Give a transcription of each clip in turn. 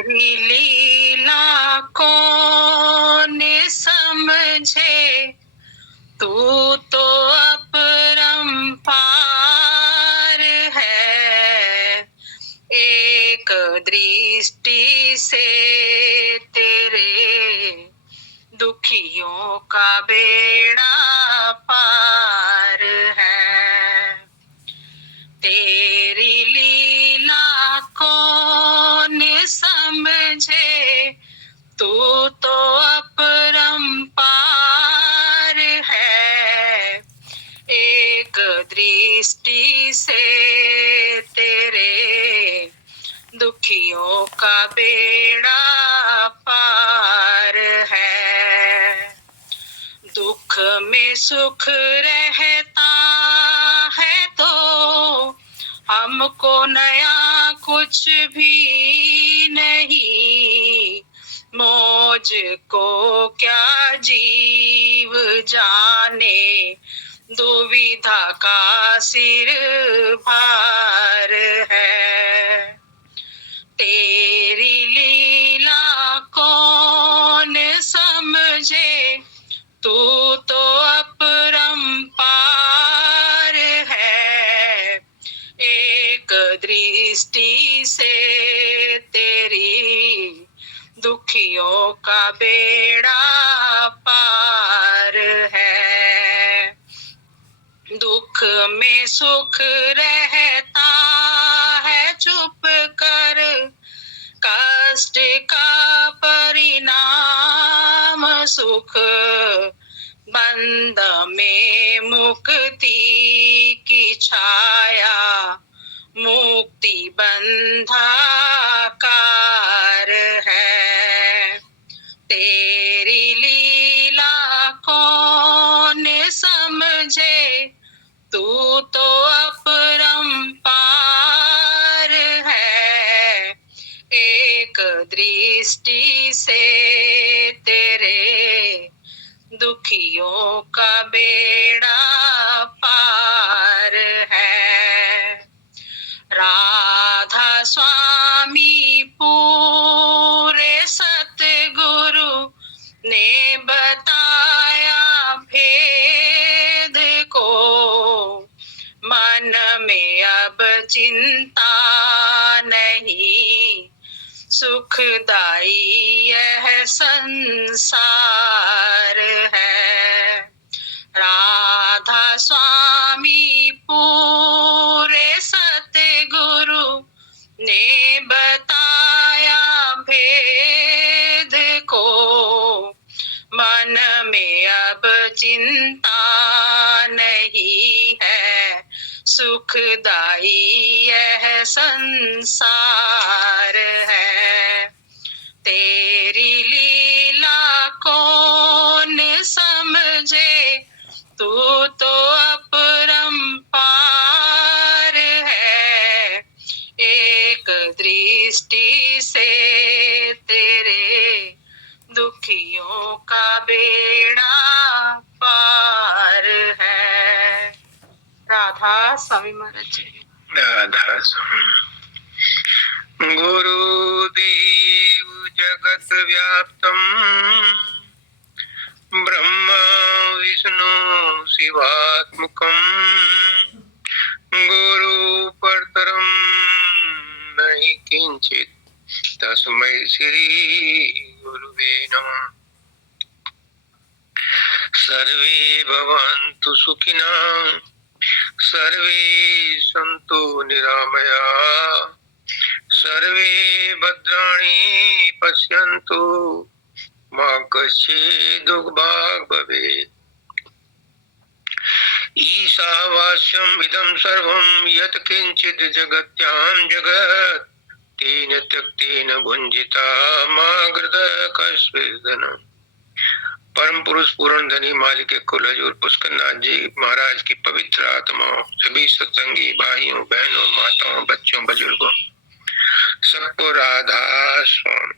तेरी लीला कौन समझे, तू तो अपरंपार है। एक दृष्टि से तेरे दुखियों का बेड़ा पार है। तेरी लीला कौन समझे, तू तो अपरंपार है। एक दृष्टि से तेरे दुखियों का बेड़ा पार है। दुख में सुख रहता है तो हमको नया कुछ भी नहीं। मौज को क्या जीव जाने, दुविधा का सिर भार है। तेरी लीला कौन समझे, तू तो अपरंपार है। एक दृष्टि से तेरी दुखियों का बेड़ा पार है। दुख में सुख रहता है चुप कर, कष्ट का परिणाम सुख। बंध में मुक्ति की छाया, मुक्ति बंधाकार है। तेरी लीला कौन समझे, तू तो अपरंपार है। एक दृष्टि से तेरे दुखियों का बेड़ा पार है। राधा स्वामी पूरे सतगुरु ने बताया भेद को, मन में अब चिंता नहीं, सुखदाई यह संसार है। राधा स्वामी पूरे सतगुरु ने बताया भेद को, मन में अब चिंता नहीं है, सुखदाई यह संसार है। तेरी लीला कौन समझे, तू तो अपरंपार है। एक दृष्टि से तेरे दुखियों का बेड़ा पार है। राधा स्वामी महाराज जी। राधा स्वामी। गुरुदेव जगत व्याप्तम ब्रह्म विष्णु शिवात्मकम, गुरु परतरम नहीं किंचित, तस्मै श्री गुरुवे नमः। सर्वे भवन्तु सुखिनः, सर्वे सन्तु निरामया, सर्वे भद्राणि पश्यन्तु, मा कश्चित् दुर्भाग् भवेत्। ईशावास्यम् इदं सर्वं यत् किञ्चित् जगत्यां जगत्, तेन त्यक्तेन भुञ्जिता मा गृधः कश्चित् धनम्। परम पुरुष पूर्ण धनी मालिक कुल हजूर पुष्करनाथ जी महाराज की पवित्र आत्माओं, सभी सत्संगी भाइयों बहनों माताओं बच्चों बुजुर्गों सबको राधा स्वामी।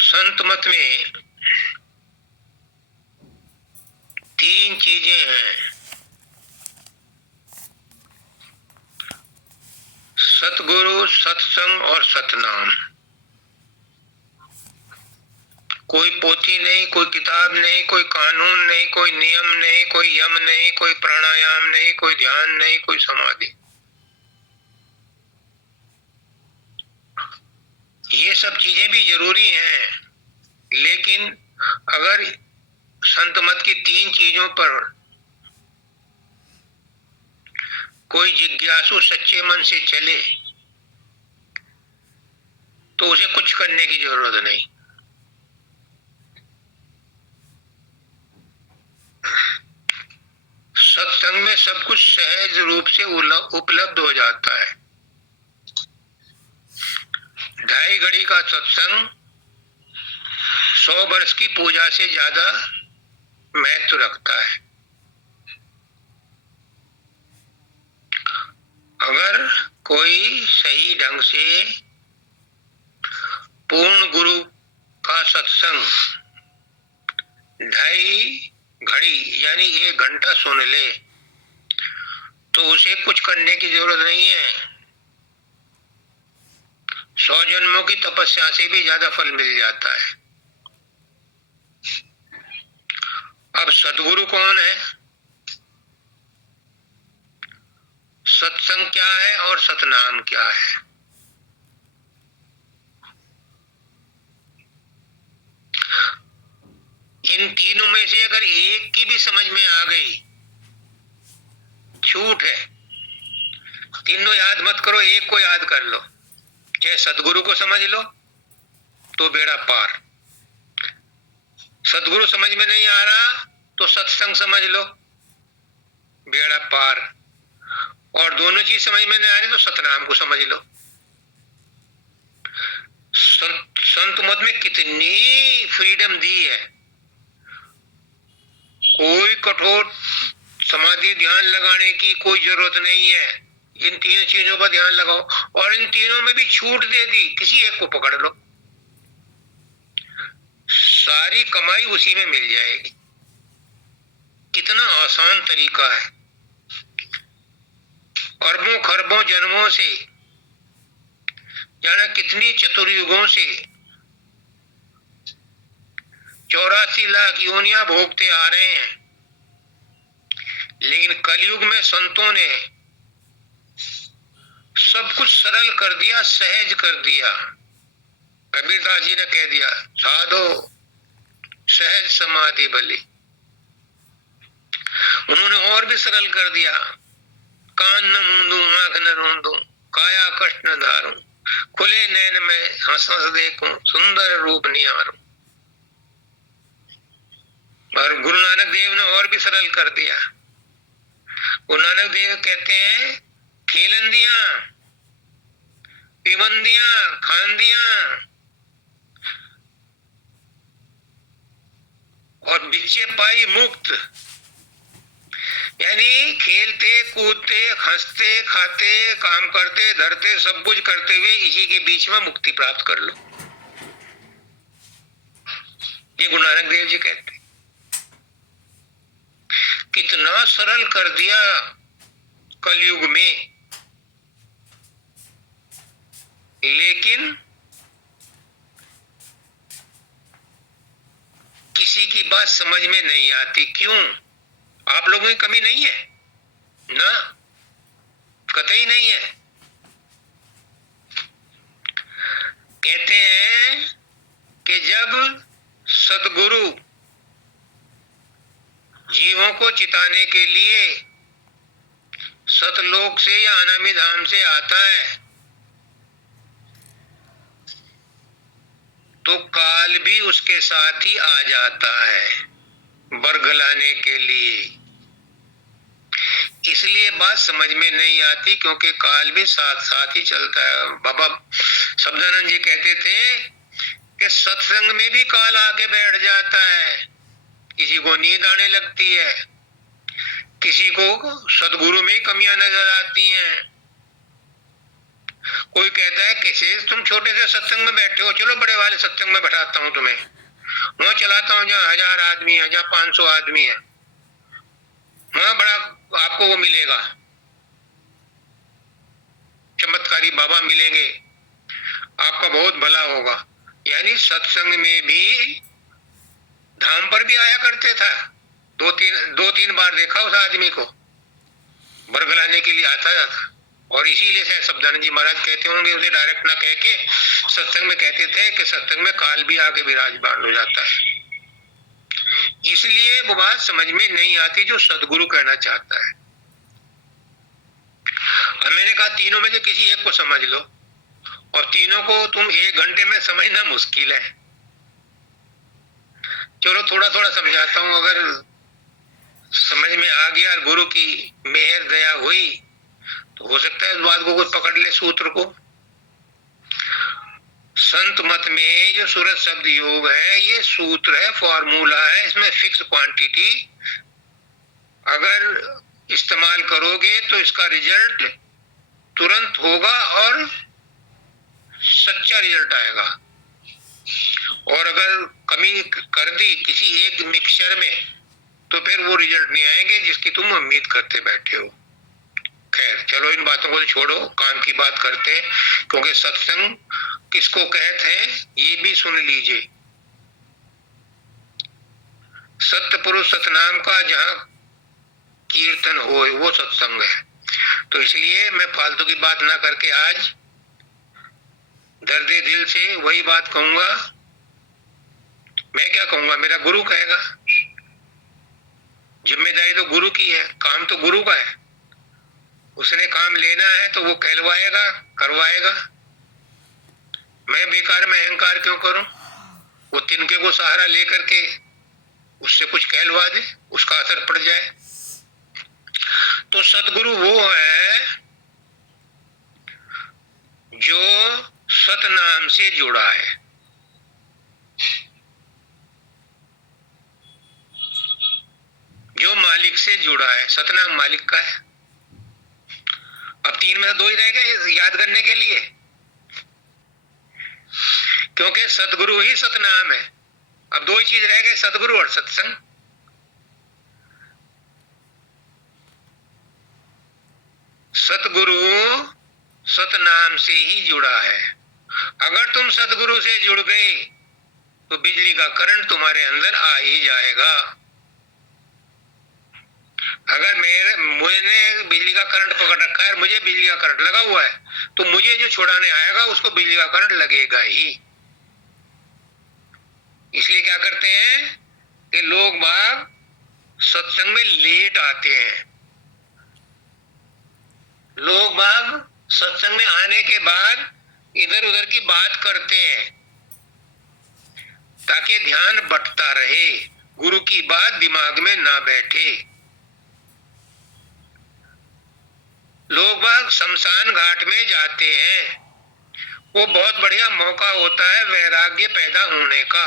संत मत में चीजें हैं, सतगुरु, सत्संग और सतनाम। कोई पोथी नहीं, कोई किताब नहीं, कोई कानून नहीं, कोई नियम नहीं, कोई यम नहीं, कोई प्राणायाम नहीं, कोई ध्यान नहीं, कोई समाधि। ये सब चीजें भी जरूरी हैं, लेकिन अगर संत मत की 3 चीजों पर कोई जिज्ञासु सच्चे मन से चले तो उसे कुछ करने की जरूरत नहीं। सत्संग में सब कुछ सहज रूप से उपलब्ध हो जाता है। 2.5 घड़ी का सत्संग 100 वर्ष की पूजा से ज्यादा महत्व रखता है। अगर कोई सही ढंग से पूर्ण गुरु का सत्संग 2.5 घड़ी यानी 1 घंटा सुन ले तो उसे कुछ करने की जरूरत नहीं है। 100 जन्मों की तपस्या से भी ज्यादा फल मिल जाता है। अब सद्गुरु कौन है, सत्संग क्या है और सतनाम क्या है? इन तीनों में से अगर एक की भी समझ में आ गई, छूट है। तीनों याद मत करो, एक को याद कर लो। चाहे सदगुरु को समझ लो तो बेड़ा पार, सदगुरु समझ में नहीं आ रहा तो सत्संग समझ लो, बेड़ा पार। और दोनों चीज समझ में नहीं आ रही तो सतनाम को समझ लो। संत मत में कितनी फ्रीडम दी है। कोई कठोर समाधि ध्यान लगाने की कोई जरूरत नहीं है। इन 3 चीजों पर ध्यान लगाओ, और इन तीनों में भी छूट दे दी, किसी एक को पकड़ लो, सारी कमाई उसी में मिल जाएगी। कितना आसान तरीका है। अरबों खरबों जन्मों से, जाना कितनी चतुर्युगों से 84 लाख योनियां भोगते आ रहे हैं, लेकिन कलयुग में संतों ने सब कुछ सरल कर दिया, सहज कर दिया। कबीरदास जी ने कह दिया, साधो सहज समाधि भली। उन्होंने और भी सरल कर दिया, कान न मूंदू, आंख न रोंदू, काया कष्ट न धारू, खुले नैन में हंस हंस देखूं, सुंदर रूप निहारूं। और गुरु नानक देव ने और भी सरल कर दिया। गुरु नानक देव कहते हैं, खेलंदियां, पिबंदियां, खांदियां और बिच्चे पाई मुक्त। यानी खेलते कूदते हंसते खाते काम करते धरते सब कुछ करते हुए इसी के बीच में मुक्ति प्राप्त कर लो। ये गुरु नानक देव जी कहते। कितना सरल कर दिया कलयुग में, लेकिन किसी की बात समझ में नहीं आती। क्यों? आप लोगों की कमी नहीं है ना, कतई नहीं है। कहते हैं कि जब सद्गुरु जीवों को चिताने के लिए सतलोक से या अनामी धाम से आता है तो काल भी उसके साथ ही आ जाता है बरगलाने के लिए। इसलिए बात समझ में नहीं आती, क्योंकि काल भी साथ साथ ही चलता है। बाबा शब्दानंद जी कहते थे कि सत्संग में भी काल आके बैठ जाता है। किसी को नींद आने लगती है, किसी को सदगुरु में कमियां नजर आती हैं। कोई कहता है कैसे तुम छोटे से सत्संग में बैठे हो, चलो बड़े वाले सत्संग में बैठाता हूं तुम्हें, वहां चलाता हूं जहाँ 1000 आदमी है, जहाँ 500 आदमी है। वहां बड़ा आपको वो मिलेगा, चमत्कारी बाबा मिलेंगे, आपका बहुत भला होगा। यानी सत्संग में भी धाम पर भी आया करते था। दो तीन बार देखा उस आदमी को, बरगलाने के लिए आता था। और इसीलिए शायद शब्दानंद जी महाराज कहते होंगे, उसे डायरेक्ट ना कह के सत्संग में कहते थे कि सत्संग में काल भी आके विराजमान हो जाता है। इसलिए वो बात समझ में नहीं आती जो सदगुरु कहना चाहता है। अब मैंने कहा तीनों में से किसी एक को समझ लो, और तीनों को तुम 1 घंटे में समझना मुश्किल है। चलो थोड़ा थोड़ा समझाता हूं, अगर समझ में आ गया और गुरु की मेहर दया हुई तो हो सकता है इस बात को कोई पकड़ ले सूत्र को। संत मत में जो सूरत शब्द योग है, ये सूत्र है, फॉर्मूला है, इसमें फिक्स क्वांटिटी अगर इस्तेमाल करोगे तो इसका रिजल्ट तुरंत होगा और सच्चा रिजल्ट आएगा। और अगर कमी कर दी किसी एक मिक्सचर में तो फिर वो रिजल्ट नहीं आएंगे जिसकी तुम उम्मीद करते बैठे हो। खैर चलो इन बातों को छोड़ो, काम की बात करते हैं, क्योंकि सत्संग किसको कहते हैं ये भी सुन लीजिए। सत्य पुरुष सतनाम का जहां कीर्तन हो वो सत्संग है। तो इसलिए मैं फालतू की बात ना करके आज दर्दे दिल से वही बात कहूंगा। मैं क्या कहूंगा, मेरा गुरु कहेगा। जिम्मेदारी तो गुरु की है, काम तो गुरु का है। उसने काम लेना है तो वो कहलवाएगा, करवाएगा। मैं बेकार में अहंकार क्यों करूं? वो तिनके को सहारा लेकर के उससे कुछ कहलवा दे, उसका असर पड़ जाए। तो सतगुरु वो है जो सतनाम से जुड़ा है। जो मालिक से जुड़ा है, सतनाम मालिक का है। अब 3 में से 2 ही रह गए याद करने के लिए, क्योंकि सतगुरु ही सतनाम है। अब 2 ही चीज रह गए, सतगुरु और सत्संग। सतगुरु सतनाम से ही जुड़ा है। अगर तुम सतगुरु से जुड़ गए तो बिजली का करंट तुम्हारे अंदर आ ही जाएगा। अगर मैंने बिजली का करंट पकड़ रखा है, मुझे बिजली का करंट लगा हुआ है, तो मुझे जो छुड़ाने आएगा उसको बिजली का करंट लगेगा ही। इसलिए क्या करते हैं कि लोग बाग सत्संग में लेट आते हैं। लोग बाग सत्संग में आने के बाद इधर उधर की बात करते हैं ताकि ध्यान बंटता रहे, गुरु की बात दिमाग में ना बैठे। लोग बाग शमशान घाट में जाते हैं, वो बहुत बढ़िया मौका होता है वैराग्य पैदा होने का।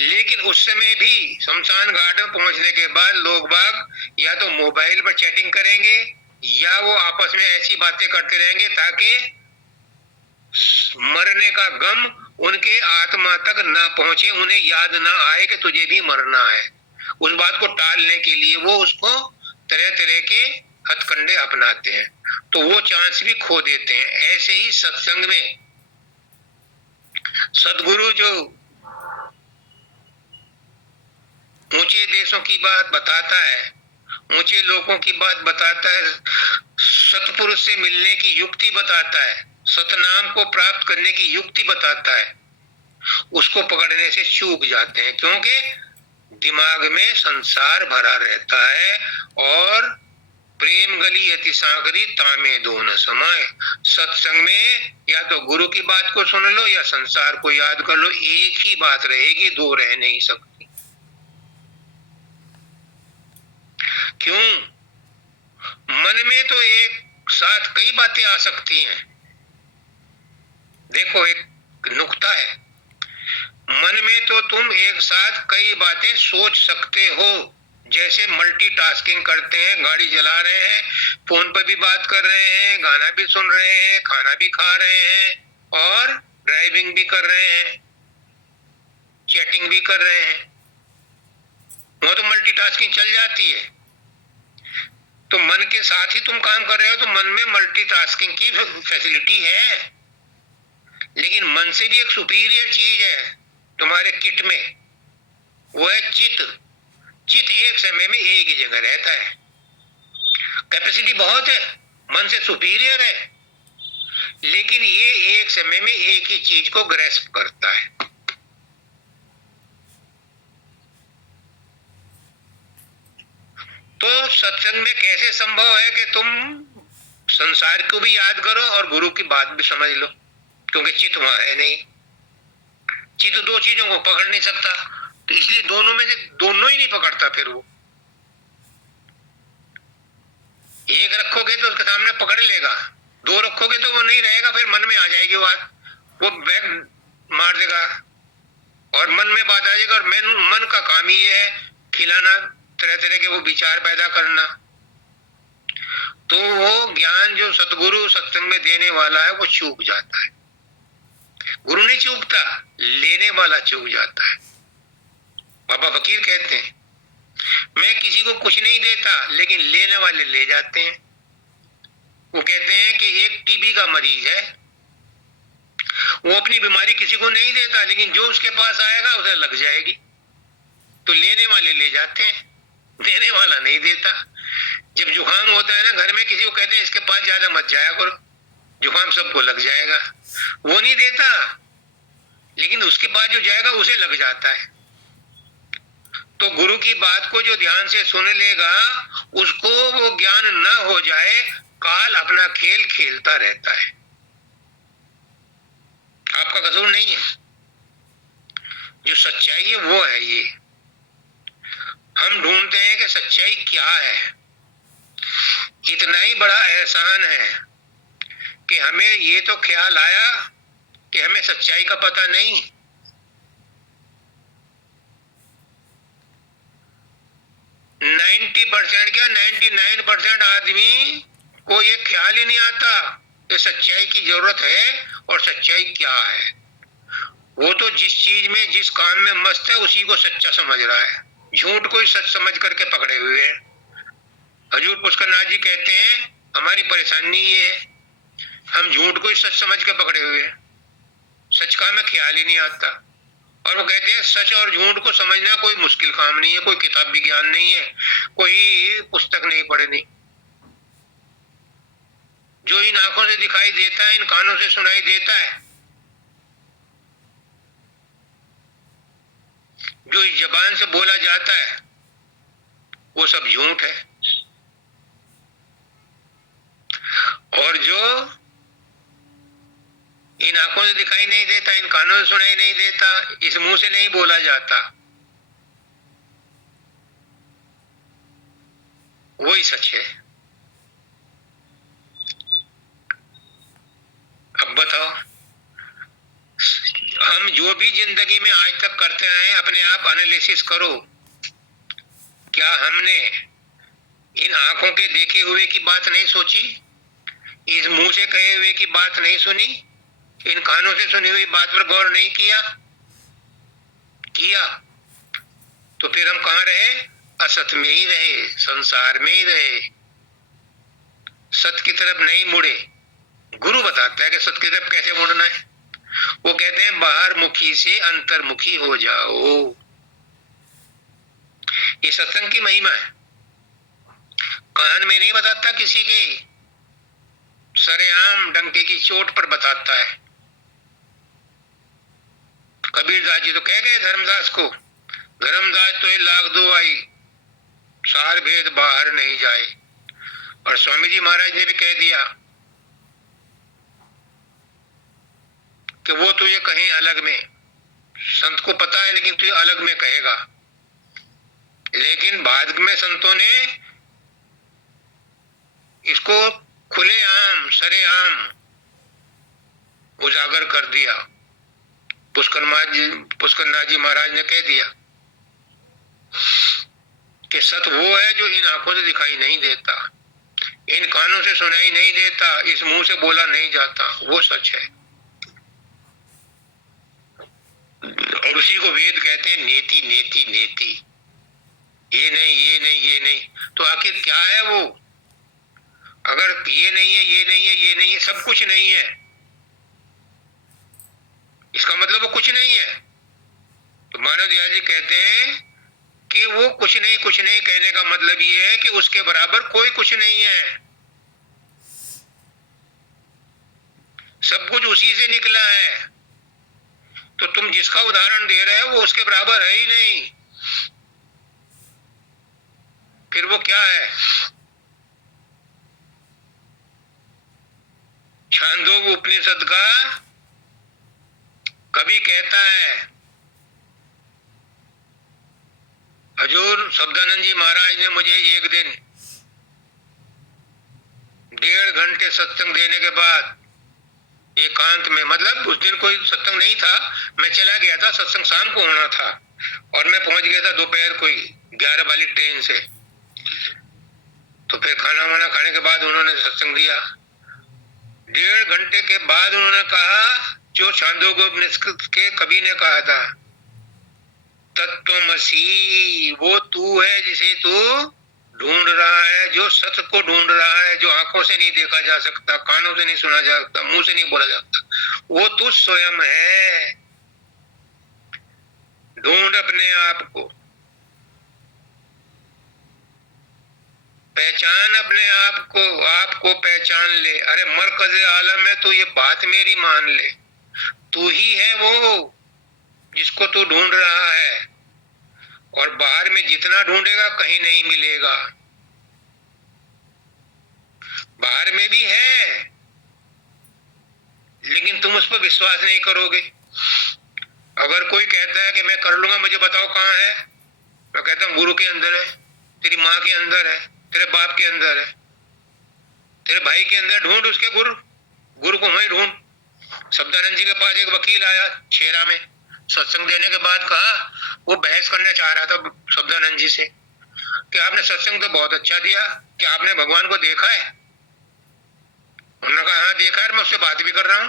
लेकिन उस समय भी शमशान घाट में पहुंचने के बाद लोग बाग या तो मोबाइल पर चैटिंग करेंगे या वो आपस में ऐसी बातें करते रहेंगे ताकि मरने का गम उनके आत्मा तक ना पहुंचे, उन्हें याद ना आए कि तुझे भी मरना है। उस बात को टालने के लिए वो उसको तरह तरह के हथकंडे अपनाते हैं, तो वो चांस भी खो देते हैं। ऐसे ही सत्संग में सदगुरु जो ऊंचे देशों की बात बताता है, ऊंचे लोगों की बात बताता है, सतपुरुष से मिलने की युक्ति बताता है, सतनाम को प्राप्त करने की युक्ति बताता है, उसको पकड़ने से चूक जाते हैं, क्योंकि दिमाग में संसार भरा रहता है। और प्रेम गली अति सागरी तामे दोन समय। सत्संग में या तो गुरु की बात को सुन लो या संसार को याद कर लो, एक ही बात रहेगी, 2 रह नहीं सकती। क्यों? मन में तो एक साथ कई बातें आ सकती हैं। देखो एक नुक्ता है, मन में तो तुम एक साथ कई बातें सोच सकते हो। जैसे मल्टीटास्किंग करते हैं, गाड़ी चला रहे हैं, फोन पर भी बात कर रहे हैं, गाना भी सुन रहे हैं, खाना भी खा रहे हैं और ड्राइविंग भी कर रहे हैं, चैटिंग भी कर रहे हैं। वो तो मल्टीटास्किंग चल जाती है। तो मन के साथ ही तुम काम कर रहे हो, तो मन में मल्टीटास्किंग की फैसिलिटी है। लेकिन मन से भी एक सुपीरियर चीज है तुम्हारे किट में, वो है चित। चित एक समय में एक ही जगह रहता है, कैपेसिटी बहुत है, मन से सुपीरियर है, लेकिन ये एक समय में एक ही चीज को ग्रैस्प करता है। तो सत्संग में कैसे संभव है कि तुम संसार को भी याद करो और गुरु की बात भी समझ लो, क्योंकि चित्त वहां है नहीं। चित्त दो चीजों को पकड़ नहीं सकता, तो इसलिए दोनों में से दोनों ही नहीं पकड़ता। फिर वो एक रखोगे तो उसके सामने पकड़ लेगा, दो रखोगे तो वो नहीं रहेगा, फिर मन में आ जाएगी बात, वो बैग मार देगा और मन में बात आ जाएगा। और मन का काम ही है खिलाना, तरह तरह के वो विचार पैदा करना। तो वो ज्ञान जो सतगुरु सत्संग में देने वाला है वो चूक जाता है। गुरु नहीं चूकता, लेने वाला चूक जाता है। बाबा फकीर कहते हैं, मैं किसी को कुछ नहीं देता लेकिन लेने वाले ले जाते हैं। वो कहते हैं कि एक टीबी का मरीज है, वो अपनी बीमारी किसी को नहीं देता, लेकिन जो उसके पास आएगा उसे लग जाएगी, तो लेने वाले ले जाते हैं, देने वाला नहीं देता। जब जुकाम होता है ना घर में, किसी को कहते हैं इसके पास ज्यादा मत जाया करो, जुकाम सबको लग जाएगा। वो नहीं देता, लेकिन उसके पास जो जाएगा उसे लग जाता है। तो गुरु की बात को जो ध्यान से सुन लेगा, उसको वो ज्ञान न हो जाए, काल अपना खेल खेलता रहता है। आपका कसूर नहीं है, जो सच्चाई है वो है ये। हम ढूंढते हैं कि सच्चाई क्या है। इतना ही बड़ा एहसान है कि हमें ये तो ख्याल आया कि हमें सच्चाई का पता नहीं। नाइन्टी परसेंट क्या 99% आदमी को ये ख्याल ही नहीं आता कि सच्चाई की जरूरत है और सच्चाई क्या है। वो तो जिस चीज में जिस काम में मस्त है उसी को सच्चा समझ रहा है, झूठ को ही सच समझ करके पकड़े हुए हैं। हजूर पुष्करनाथ जी कहते हैं हमारी परेशानी ये है, हम झूठ को ही सच समझ के पकड़े हुए हैं, सच का हमें ख्याल ही नहीं आता। और वो कहते हैं सच और झूठ को समझना कोई मुश्किल काम नहीं है, कोई किताब भी ज्ञान नहीं है, कोई पुस्तक नहीं पढ़नी। जो इन आंखों से दिखाई देता है, इन कानों से सुनाई देता है, जो इस जबान से बोला जाता है, वो सब झूठ है। और जो इन आंखों से दिखाई नहीं देता, इन कानों से सुनाई नहीं देता, इस मुंह से नहीं बोला जाता, वही सच है। अब बताओ, हम जो भी जिंदगी में आज तक करते आए, अपने आप एनालिसिस करो। क्या हमने इन आंखों के देखे हुए की बात नहीं सोची, इस मुंह से कहे हुए की बात नहीं सुनी, इन कानों से सुनी हुई बात पर गौर नहीं किया? तो फिर हम कहाँ रहे? असत में ही रहे, संसार में ही रहे, सत की तरफ नहीं मुड़े। गुरु बताता है कि सत की तरफ कैसे मुड़ना है। वो कहते हैं बाहर मुखी से अंतर्मुखी हो जाओ। ये सत्संग की महिमा है। कान में नहीं बताता, किसी के सरेआम डंके की चोट पर बताता है। कबीरदास जी तो कह गए धर्मदास को, धर्मदास तो ये लाख दो आई, सार भेद बाहर नहीं जाए। और स्वामी जी महाराज ने भी कह दिया कि वो तुझे कहीं अलग में, संत को पता है लेकिन तुझे अलग में कहेगा। लेकिन बाद में संतों ने इसको खुलेआम सरेआम उजागर कर दिया। पुष्करनाथ जी महाराज ने कह दिया कि सत वो है जो इन आंखों से दिखाई नहीं देता, इन कानों से सुनाई नहीं देता, इस मुंह से बोला नहीं जाता, वो सच है। और उसी को वेद कहते हैं नेति नेति नेति, ये नहीं ये नहीं ये नहीं। तो आखिर क्या है वो? अगर ये नहीं है, ये नहीं है, ये नहीं है, सब कुछ नहीं है, इसका मतलब वो कुछ नहीं है। तो मानव दयाल जी कहते हैं कि वो कुछ नहीं कहने का मतलब ये है कि उसके बराबर कोई कुछ नहीं है, सब कुछ उसी से निकला है। तो तुम जिसका उदाहरण दे रहे हो वो उसके बराबर है ही नहीं, फिर वो क्या है? छांदोग्य उपनिषद का कवि कहता है, हजूर शब्दानंद जी महाराज ने मुझे एक दिन 1.5 घंटे सत्संग देने के बाद एकांत में, मतलब उस दिन कोई सत्संग नहीं था, मैं चला गया था, सत्संग शाम को होना था और मैं पहुंच गया था दोपहर कोई 11 वाली ट्रेन से। तो फिर खाना वाना खाने के बाद उन्होंने सत्संग दिया। 1.5 घंटे के बाद उन्होंने कहा जो छांदोग्य उपनिषद के कवि ने कहा था, तत्त्वमसि, वो तू है जिसे तू ढूंढ रहा है, जो सत्य को ढूंढ रहा है, जो आंखों से नहीं देखा जा सकता, कानों से नहीं सुना जा सकता, मुंह से नहीं बोला जाता, वो तू स्वयं है। ढूंढ अपने आप को, पहचान अपने आप को पहचान ले। अरे मरकज आलम है तो ये बात मेरी मान ले, तू ही है वो जिसको तू ढूंढ रहा है, और बाहर में जितना ढूंढेगा कहीं नहीं मिलेगा। बाहर में भी है लेकिन तुम उस पर विश्वास नहीं करोगे। अगर कोई कहता है कि मैं कर लूंगा, मुझे बताओ कहाँ है, मैं कहता हूँ गुरु के अंदर है, तेरी माँ के अंदर है, तेरे बाप के अंदर है, तेरे भाई के अंदर, ढूंढ उसके गुरु को वहीं ढूंढ। शब्दानंद जी के पास एक वकील आया छेरा में, सत्संग देने के बाद कहा, वो बहस करना चाह रहा था शब्दानंद जी से कि आपने सत्संग तो बहुत अच्छा दिया, कि आपने भगवान को देखा है? उन्होंने कहा हाँ देखा है, मैं उससे बात भी कर रहा हूं।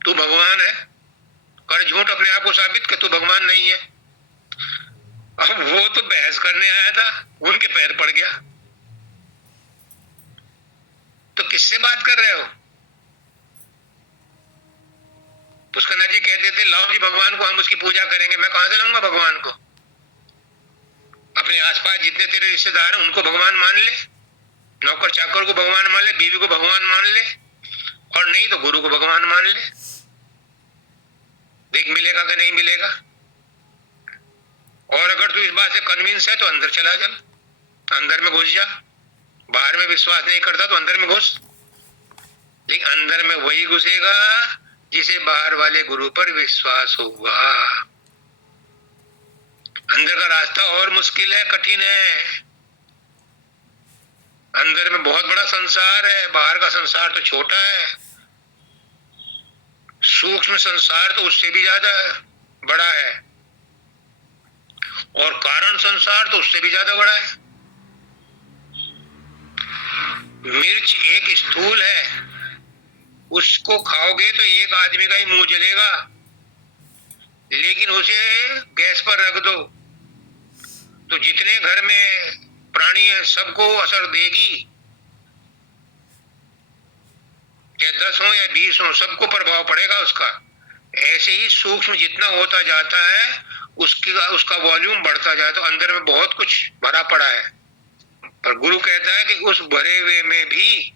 तू भगवान है, कर झूठ अपने आप को साबित कि तू भगवान नहीं है। अब वो तो बहस करने आया था, उनके पैर पड़ गया। तो किससे बात कर रहे हो? पुष्कर जी कहते थे लाओ जी भगवान को, हम उसकी पूजा करेंगे। मैं कहां से लाऊंगा भगवान को? अपने आसपास जितने तेरे रिश्तेदार हैं उनको भगवान मान ले, नौकर चाकर को भगवान मान ले, बीवी को भगवान मान ले, और नहीं तो गुरु को भगवान मान ले। देख मिलेगा कि नहीं मिलेगा। और अगर तू इस बात से कन्विंस है तो अंदर चला जा, अंदर में घुस जा। बाहर में विश्वास नहीं करता तो अंदर में घुस, लेकिन अंदर में वही घुसेगा जिसे बाहर वाले गुरु पर विश्वास होगा। अंदर का रास्ता और मुश्किल है, कठिन है। अंदर में बहुत बड़ा संसार है, बाहर का संसार तो छोटा है। सूक्ष्म संसार तो उससे भी ज्यादा बड़ा है, और कारण संसार तो उससे भी ज्यादा बड़ा है। मिर्च एक स्थूल है, उसको खाओगे तो एक आदमी का ही मुंह जलेगा, लेकिन उसे गैस पर रख दो तो जितने घर में प्राणी है सबको असर देगी, चाहे 10 हो या 20 हो, सबको प्रभाव पड़ेगा उसका। ऐसे ही सूक्ष्म जितना होता जाता है उसका वॉल्यूम बढ़ता जाए, तो अंदर में बहुत कुछ भरा पड़ा है। पर गुरु कहता है कि उस भरे हुए में भी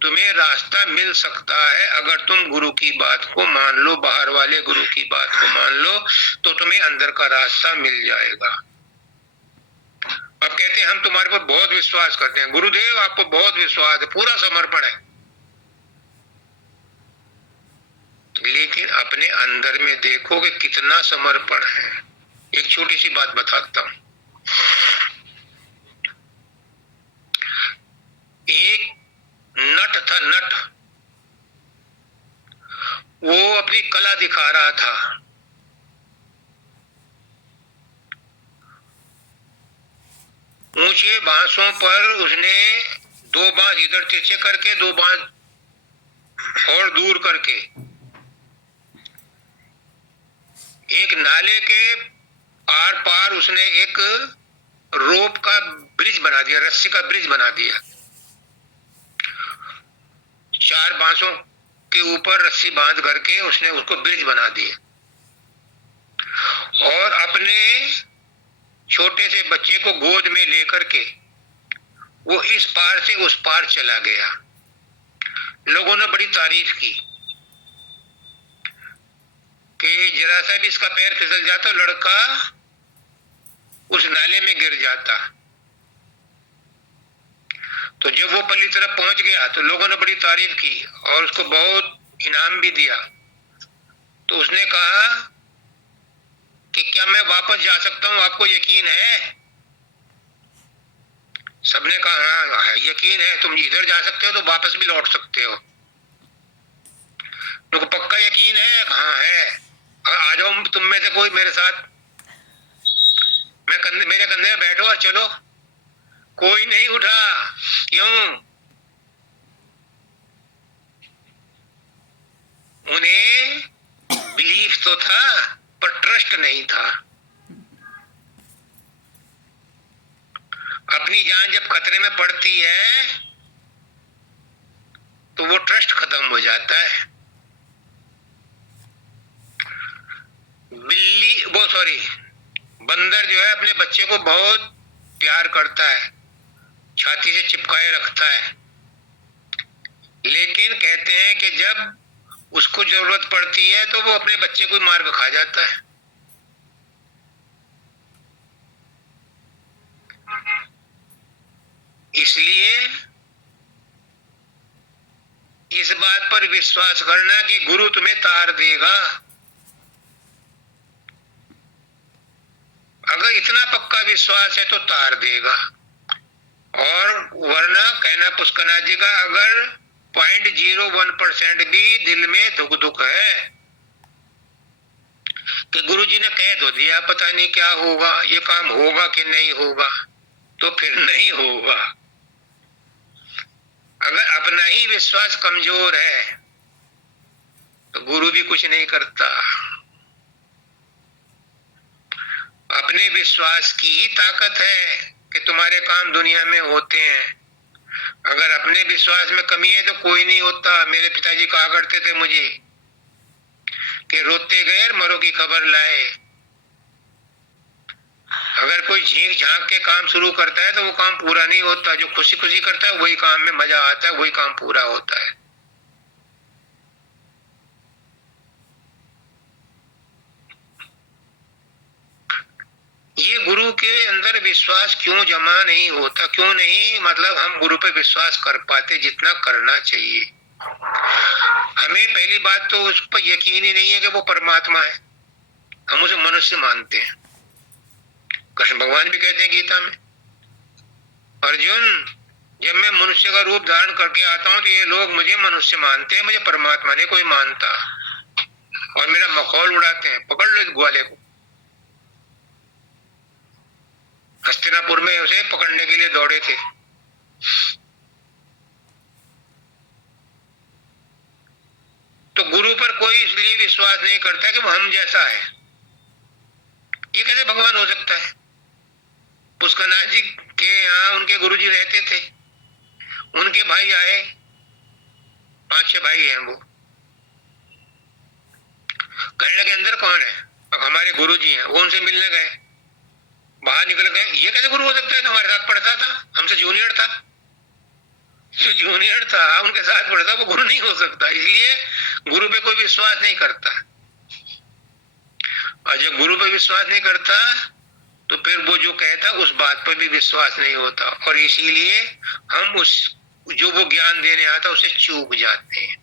तुम्हें रास्ता मिल सकता है, अगर तुम गुरु की बात को मान लो, बाहर वाले गुरु की बात को मान लो, तो तुम्हें अंदर का रास्ता मिल जाएगा। अब कहते हैं हम तुम्हारे पर बहुत विश्वास करते हैं, गुरुदेव आपको बहुत विश्वास है, पूरा समर्पण है, लेकिन अपने अंदर में देखो कि कितना समर्पण है। एक छोटी सी बात बताता हूं। एक नट था, नट, वो अपनी कला दिखा रहा था। ऊंचे बांसों पर उसने 2 बांस इधर तिरछे करके, 2 बांस और दूर करके एक नाले के आर पार उसने एक रोप का ब्रिज बना दिया, रस्सी का ब्रिज बना दिया। 4 बांसों के ऊपर रस्सी बांध करके उसने उसको ब्रिज बना दिया और अपने छोटे से बच्चे को गोद में लेकर के वो इस पार से उस पार चला गया। लोगों ने बड़ी तारीफ की कि जरा सा भी इसका पैर फिसल जाता लड़का उस नाले में गिर जाता। तो जब वो पल्ली तरफ पहुंच गया तो लोगों ने बड़ी तारीफ की और उसको बहुत इनाम भी दिया। तो उसने कहा कि क्या मैं वापस जा सकता हूं, आपको यकीन है? सबने कहा हाँ यकीन है, तुम इधर जा सकते हो तो वापस भी लौट सकते हो। तुमको पक्का यकीन है? हाँ है। आ जाओ तुम में से कोई मेरे साथ, मेरे कंधे में बैठो और चलो। कोई नहीं उठा। क्यों? उन्हें बिलीफ तो था पर ट्रस्ट नहीं था। अपनी जान जब खतरे में पड़ती है तो वो ट्रस्ट खत्म हो जाता है। बंदर जो है अपने बच्चे को बहुत प्यार करता है, छाती से चिपकाए रखता है, लेकिन कहते हैं कि जब उसको जरूरत पड़ती है तो वो अपने बच्चे को मार के खा जाता है। इसलिए इस बात पर विश्वास करना कि गुरु तुम्हें तार देगा। अगर इतना पक्का विश्वास है तो तार देगा। और वरना कहना पुष्कनाथ जी का, अगर 0.01% भी दिल में दुख दुख है कि गुरु जी ने कह तो दिया पता नहीं क्या होगा, ये काम होगा कि नहीं होगा, तो फिर नहीं होगा। अगर अपना ही विश्वास कमजोर है तो गुरु भी कुछ नहीं करता। अपने विश्वास की ही ताकत है कि तुम्हारे काम दुनिया में होते हैं। अगर अपने विश्वास में कमी है तो कोई नहीं होता। मेरे पिताजी कहा करते थे मुझे कि रोते गए मरो की खबर लाए। अगर कोई झींक झांक के काम शुरू करता है तो वो काम पूरा नहीं होता। जो खुशी खुशी करता है वही काम में मजा आता है, वही काम पूरा होता है। ये गुरु के अंदर विश्वास क्यों जमा नहीं होता, क्यों नहीं मतलब हम गुरु पे विश्वास कर पाते जितना करना चाहिए। हमें पहली बात तो उस पर यकीन ही नहीं है कि वो परमात्मा है, हम उसे मनुष्य मानते हैं। कृष्ण भगवान भी कहते हैं गीता में, अर्जुन जब मैं मनुष्य का रूप धारण करके आता हूं तो ये लोग मुझे मनुष्य मानते हैं, मुझे परमात्मा नहीं कोई मानता और मेरा मखौल उड़ाते हैं। पकड़ लो इस ग्वाले को। हस्तिनापुर में उसे पकड़ने के लिए दौड़े थे। तो गुरु पर कोई इसलिए विश्वास नहीं करता कि वो हम जैसा है। ये कैसे भगवान हो सकता है? पुष्करनाथ जी के यहाँ उनके गुरुजी रहते थे, उनके भाई आए, 5-6 भाई हैं वो। कहने लगे अंदर कौन है? अब हमारे गुरुजी हैं। वो उनसे मिलने गए, बाहर निकल गए। ये कैसे गुरु हो सकता है? तो हमारे साथ पढ़ता था, हमसे जूनियर था। जो जूनियर था उनके साथ पढ़ता, वो गुरु नहीं हो सकता। इसलिए गुरु पे कोई विश्वास नहीं करता। और जब गुरु पे विश्वास नहीं करता तो फिर वो जो कहता उस बात पर भी विश्वास नहीं होता, और इसीलिए हम उस जो वो ज्ञान देने आता उसे चूक जाते हैं।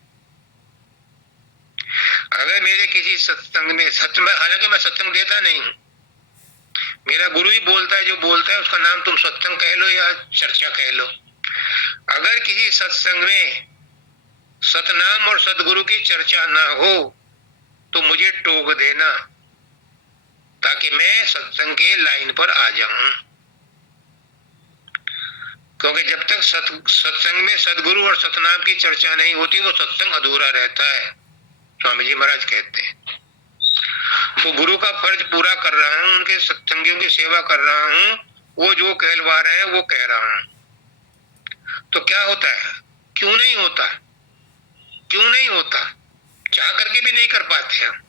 अगर मेरे किसी सत्संग में हालांकि मैं सत्संग देता नहीं हूं, मेरा गुरु ही बोलता है, जो बोलता है उसका नाम तुम सत्संग कह लो या चर्चा कह लो। अगर किसी सत्संग में सतनाम और सदगुरु की चर्चा ना हो तो मुझे टोक देना, ताकि मैं सत्संग के लाइन पर आ जाऊं। क्योंकि जब तक सत्संग में सदगुरु और सतनाम की चर्चा नहीं होती वो सत्संग अधूरा रहता है, स्वामी जी महाराज कहते हैं। तो गुरु का फर्ज पूरा कर रहा हूं, उनके सत्संगियों की सेवा कर रहा हूं, वो जो कहलवा रहे हैं वो कह रहा हूं। तो क्या होता है, क्यों नहीं होता? क्यों नहीं होता? चाह करके भी नहीं कर पाते हम।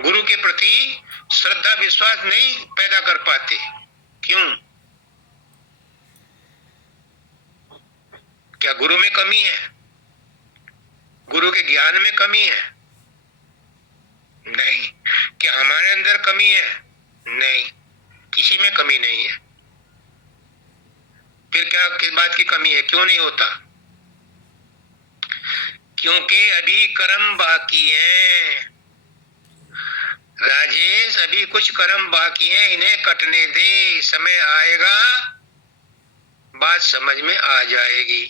गुरु के प्रति श्रद्धा विश्वास नहीं पैदा कर पाते। क्यों? क्या गुरु में कमी है? गुरु के ज्ञान में कमी है? नहीं। क्या हमारे अंदर कमी है? नहीं, किसी में कमी नहीं है। फिर क्या किस बात की कमी है? क्यों नहीं होता? क्योंकि अभी कर्म बाकी है राजेश, अभी कुछ कर्म बाकी है, इन्हें कटने दे, समय आएगा बात समझ में आ जाएगी।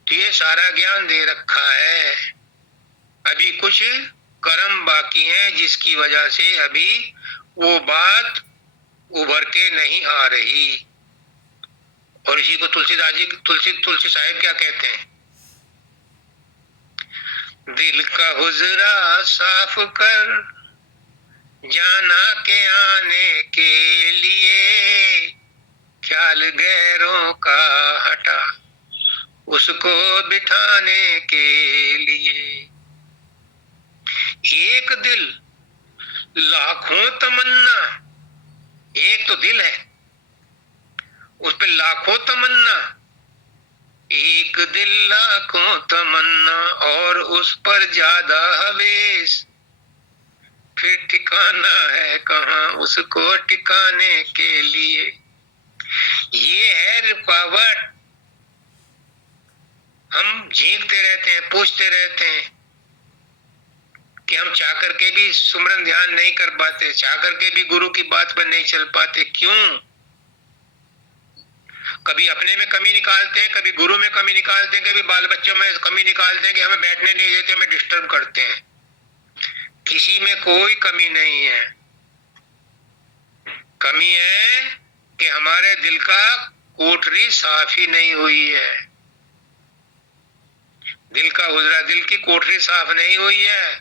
तो ये सारा ज्ञान दे रखा है। अभी कुछ कर्म बाकी है जिसकी वजह से अभी वो बात उभर के नहीं आ रही। और इसी को तुलसीदास जी तुलसी साहिब क्या कहते हैं? दिल का हुजरा साफ कर, जाना के आने के लिए, ख्याल गैरों का हटा, उसको बिठाने के लिए। एक दिल लाखों तमन्ना, एक तो दिल है, उस पे लाखों तमन्ना, एक दिल लाखों तमन्ना, और उस पर ज्यादा हवेस, फिर ठिकाना है कहाँ उसको टिकाने के लिए। ये है रुकावट। हम झींकते रहते हैं, पूछते रहते हैं कि हम चाह करके भी सुमरन ध्यान नहीं कर पाते, चाह करके भी गुरु की बात पर नहीं चल पाते। क्यों? कभी अपने में कमी निकालते हैं, कभी गुरु में कमी निकालते हैं, कभी बाल बच्चों में कमी निकालते हैं कि हमें बैठने नहीं देते, हमें डिस्टर्ब करते हैं। किसी में कोई कमी नहीं है। कमी है कि हमारे दिल का कोठरी साफ ही नहीं हुई है। दिल का हुजरा, दिल की कोठरी साफ नहीं हुई है।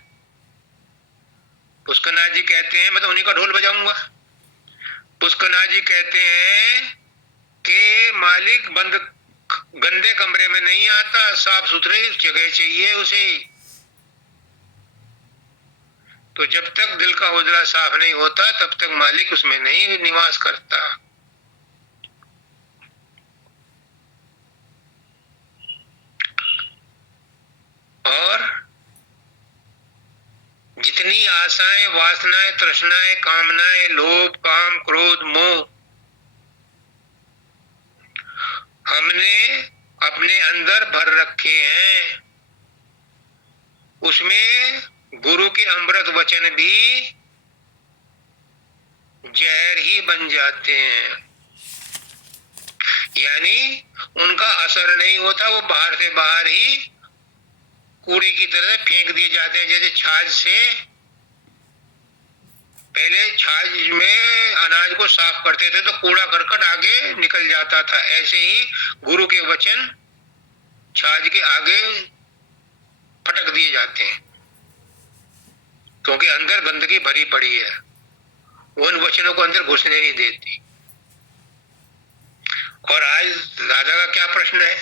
पुष्करनाथ जी कहते हैं, मैं तो उन्हीं का ढोल बजाऊंगा। पुष्करनाथ जी कहते हैं कि मालिक बंद गंदे कमरे में नहीं आता, साफ सुथरे जगह चाहिए उसे। तो जब तक दिल का हुजरा साफ नहीं होता तब तक मालिक उसमें नहीं निवास करता। और जितनी आशाएं, वासनाएं, तृष्णाएं, कामनाएं, लोभ, काम, क्रोध, मोह हमने अपने अंदर भर रखे हैं, उसमें गुरु के अमृत वचन भी जहर ही बन जाते हैं। यानी उनका असर नहीं होता, वो बाहर से बाहर ही कूड़े की तरह फेंक दिए जाते हैं। जैसे छाछ से पहले छाछ में अनाज को साफ करते थे तो कूड़ा करकट आगे निकल जाता था, ऐसे ही गुरु के वचन छाछ के आगे फटक दिए जाते हैं, क्योंकि अंदर गंदगी भरी पड़ी है, वो उन वचनों को अंदर घुसने नहीं देती। और आज राजा का क्या प्रश्न है?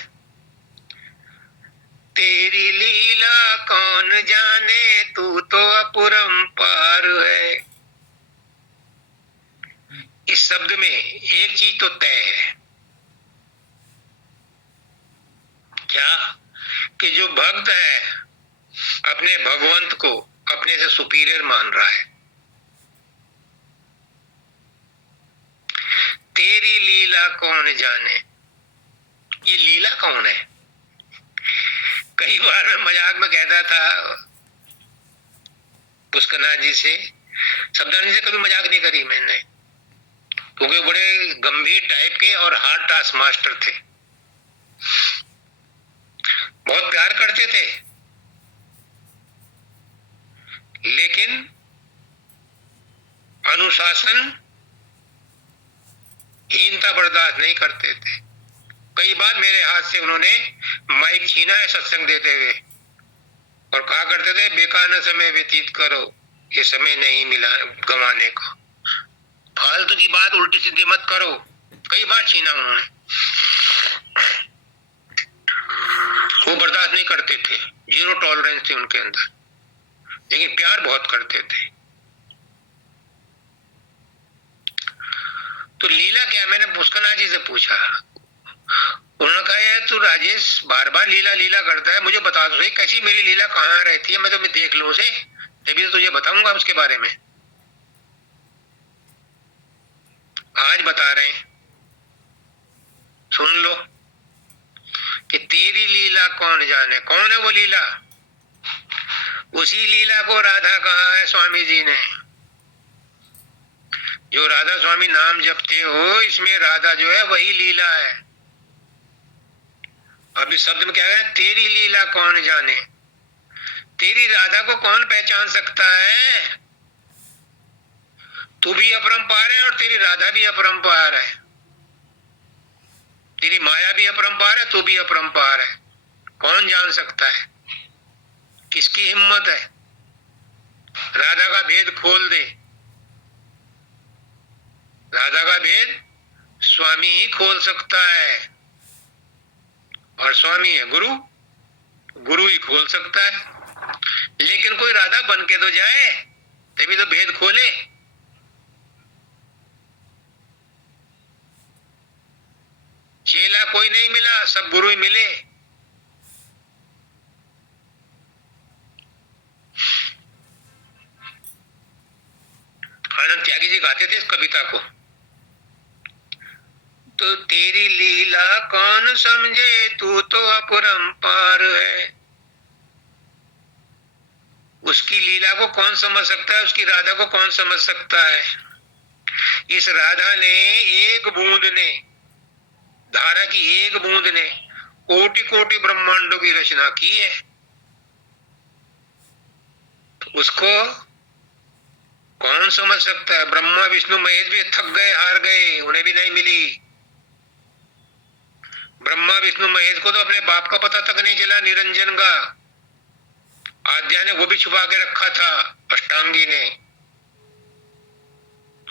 तेरी लीला कौन जाने, तू तो अपरंपार है। इस शब्द में एक चीज तो तय है, क्या? कि जो भक्त है अपने भगवंत को अपने से सुपीरियर मान रहा है। तेरी लीला कौन जाने, ये लीला कौन है? कई बार मैं मजाक में कहता था पुष्करनाथ जी से, शब्दानंद से कभी मजाक नहीं करी मैंने, क्योंकि बड़े गंभीर टाइप के और हार्ड टास्क मास्टर थे, बहुत प्यार करते थे, लेकिन अनुशासन हीनता बर्दाश्त नहीं करते थे। कई बार मेरे हाथ से उन्होंने माइक छीना है सत्संग देते हुए, और कहा करते थे बेकार समय व्यतीत करो, ये समय नहीं मिला गंवाने को, फालतू की बात उल्टी सीधी मत करो। कई बार छीना उन्होंने। वो बर्दाश्त नहीं करते थे, जीरो टॉलरेंस थी उनके अंदर, लेकिन प्यार बहुत करते थे। तो लीला क्या, मैंने पुष्कना जी से पूछा, उन्होंने कहा यार तू राजेश बार बार लीला लीला करता है, मुझे बता दो सही कैसी मेरी लीला कहाँ रहती है, मैं तो देख लूं उसे, तभी तो तुझे बताऊंगा उसके बारे में। आज बता रहे हैं, सुन लो कि तेरी लीला कौन जाने। कौन है वो लीला? उसी लीला को राधा कहा है स्वामी जी ने। जो राधा स्वामी नाम जपते हो, इसमें राधा जो है वही लीला है। अभी शब्द में क्या है, तेरी लीला कौन जाने। तेरी राधा को कौन पहचान सकता है? तू भी अपरंपार है और तेरी राधा भी अपरंपार है। तेरी माया भी अपरंपार है, तू भी अपरंपार है। कौन जान सकता है? किसकी हिम्मत है? राधा का भेद खोल दे। राधा का भेद स्वामी ही खोल सकता है, और स्वामी है गुरु, गुरु ही खोल सकता है। लेकिन कोई राधा बन के तो जाए, तभी तो भेद खोले। चेला कोई नहीं मिला, सब गुरु ही मिले। आनंद त्यागी जी गाते थे इस कविता को, तो तेरी लीला कौन समझे, तू तो अपरंपार है। उसकी लीला को कौन समझ सकता है, उसकी राधा को कौन समझ सकता है? इस राधा ने, एक बूंद ने, धारा की एक बूंद ने कोटि कोटि ब्रह्मांडों की रचना की है। उसको कौन समझ सकता है? ब्रह्मा विष्णु महेश भी थक गए, हार गए, उन्हें भी नहीं मिली। ब्रह्मा विष्णु महेश को तो अपने बाप का पता तक नहीं चला, निरंजन का। आद्या ने वो भी छुपा के रखा था, अष्टांगी ने।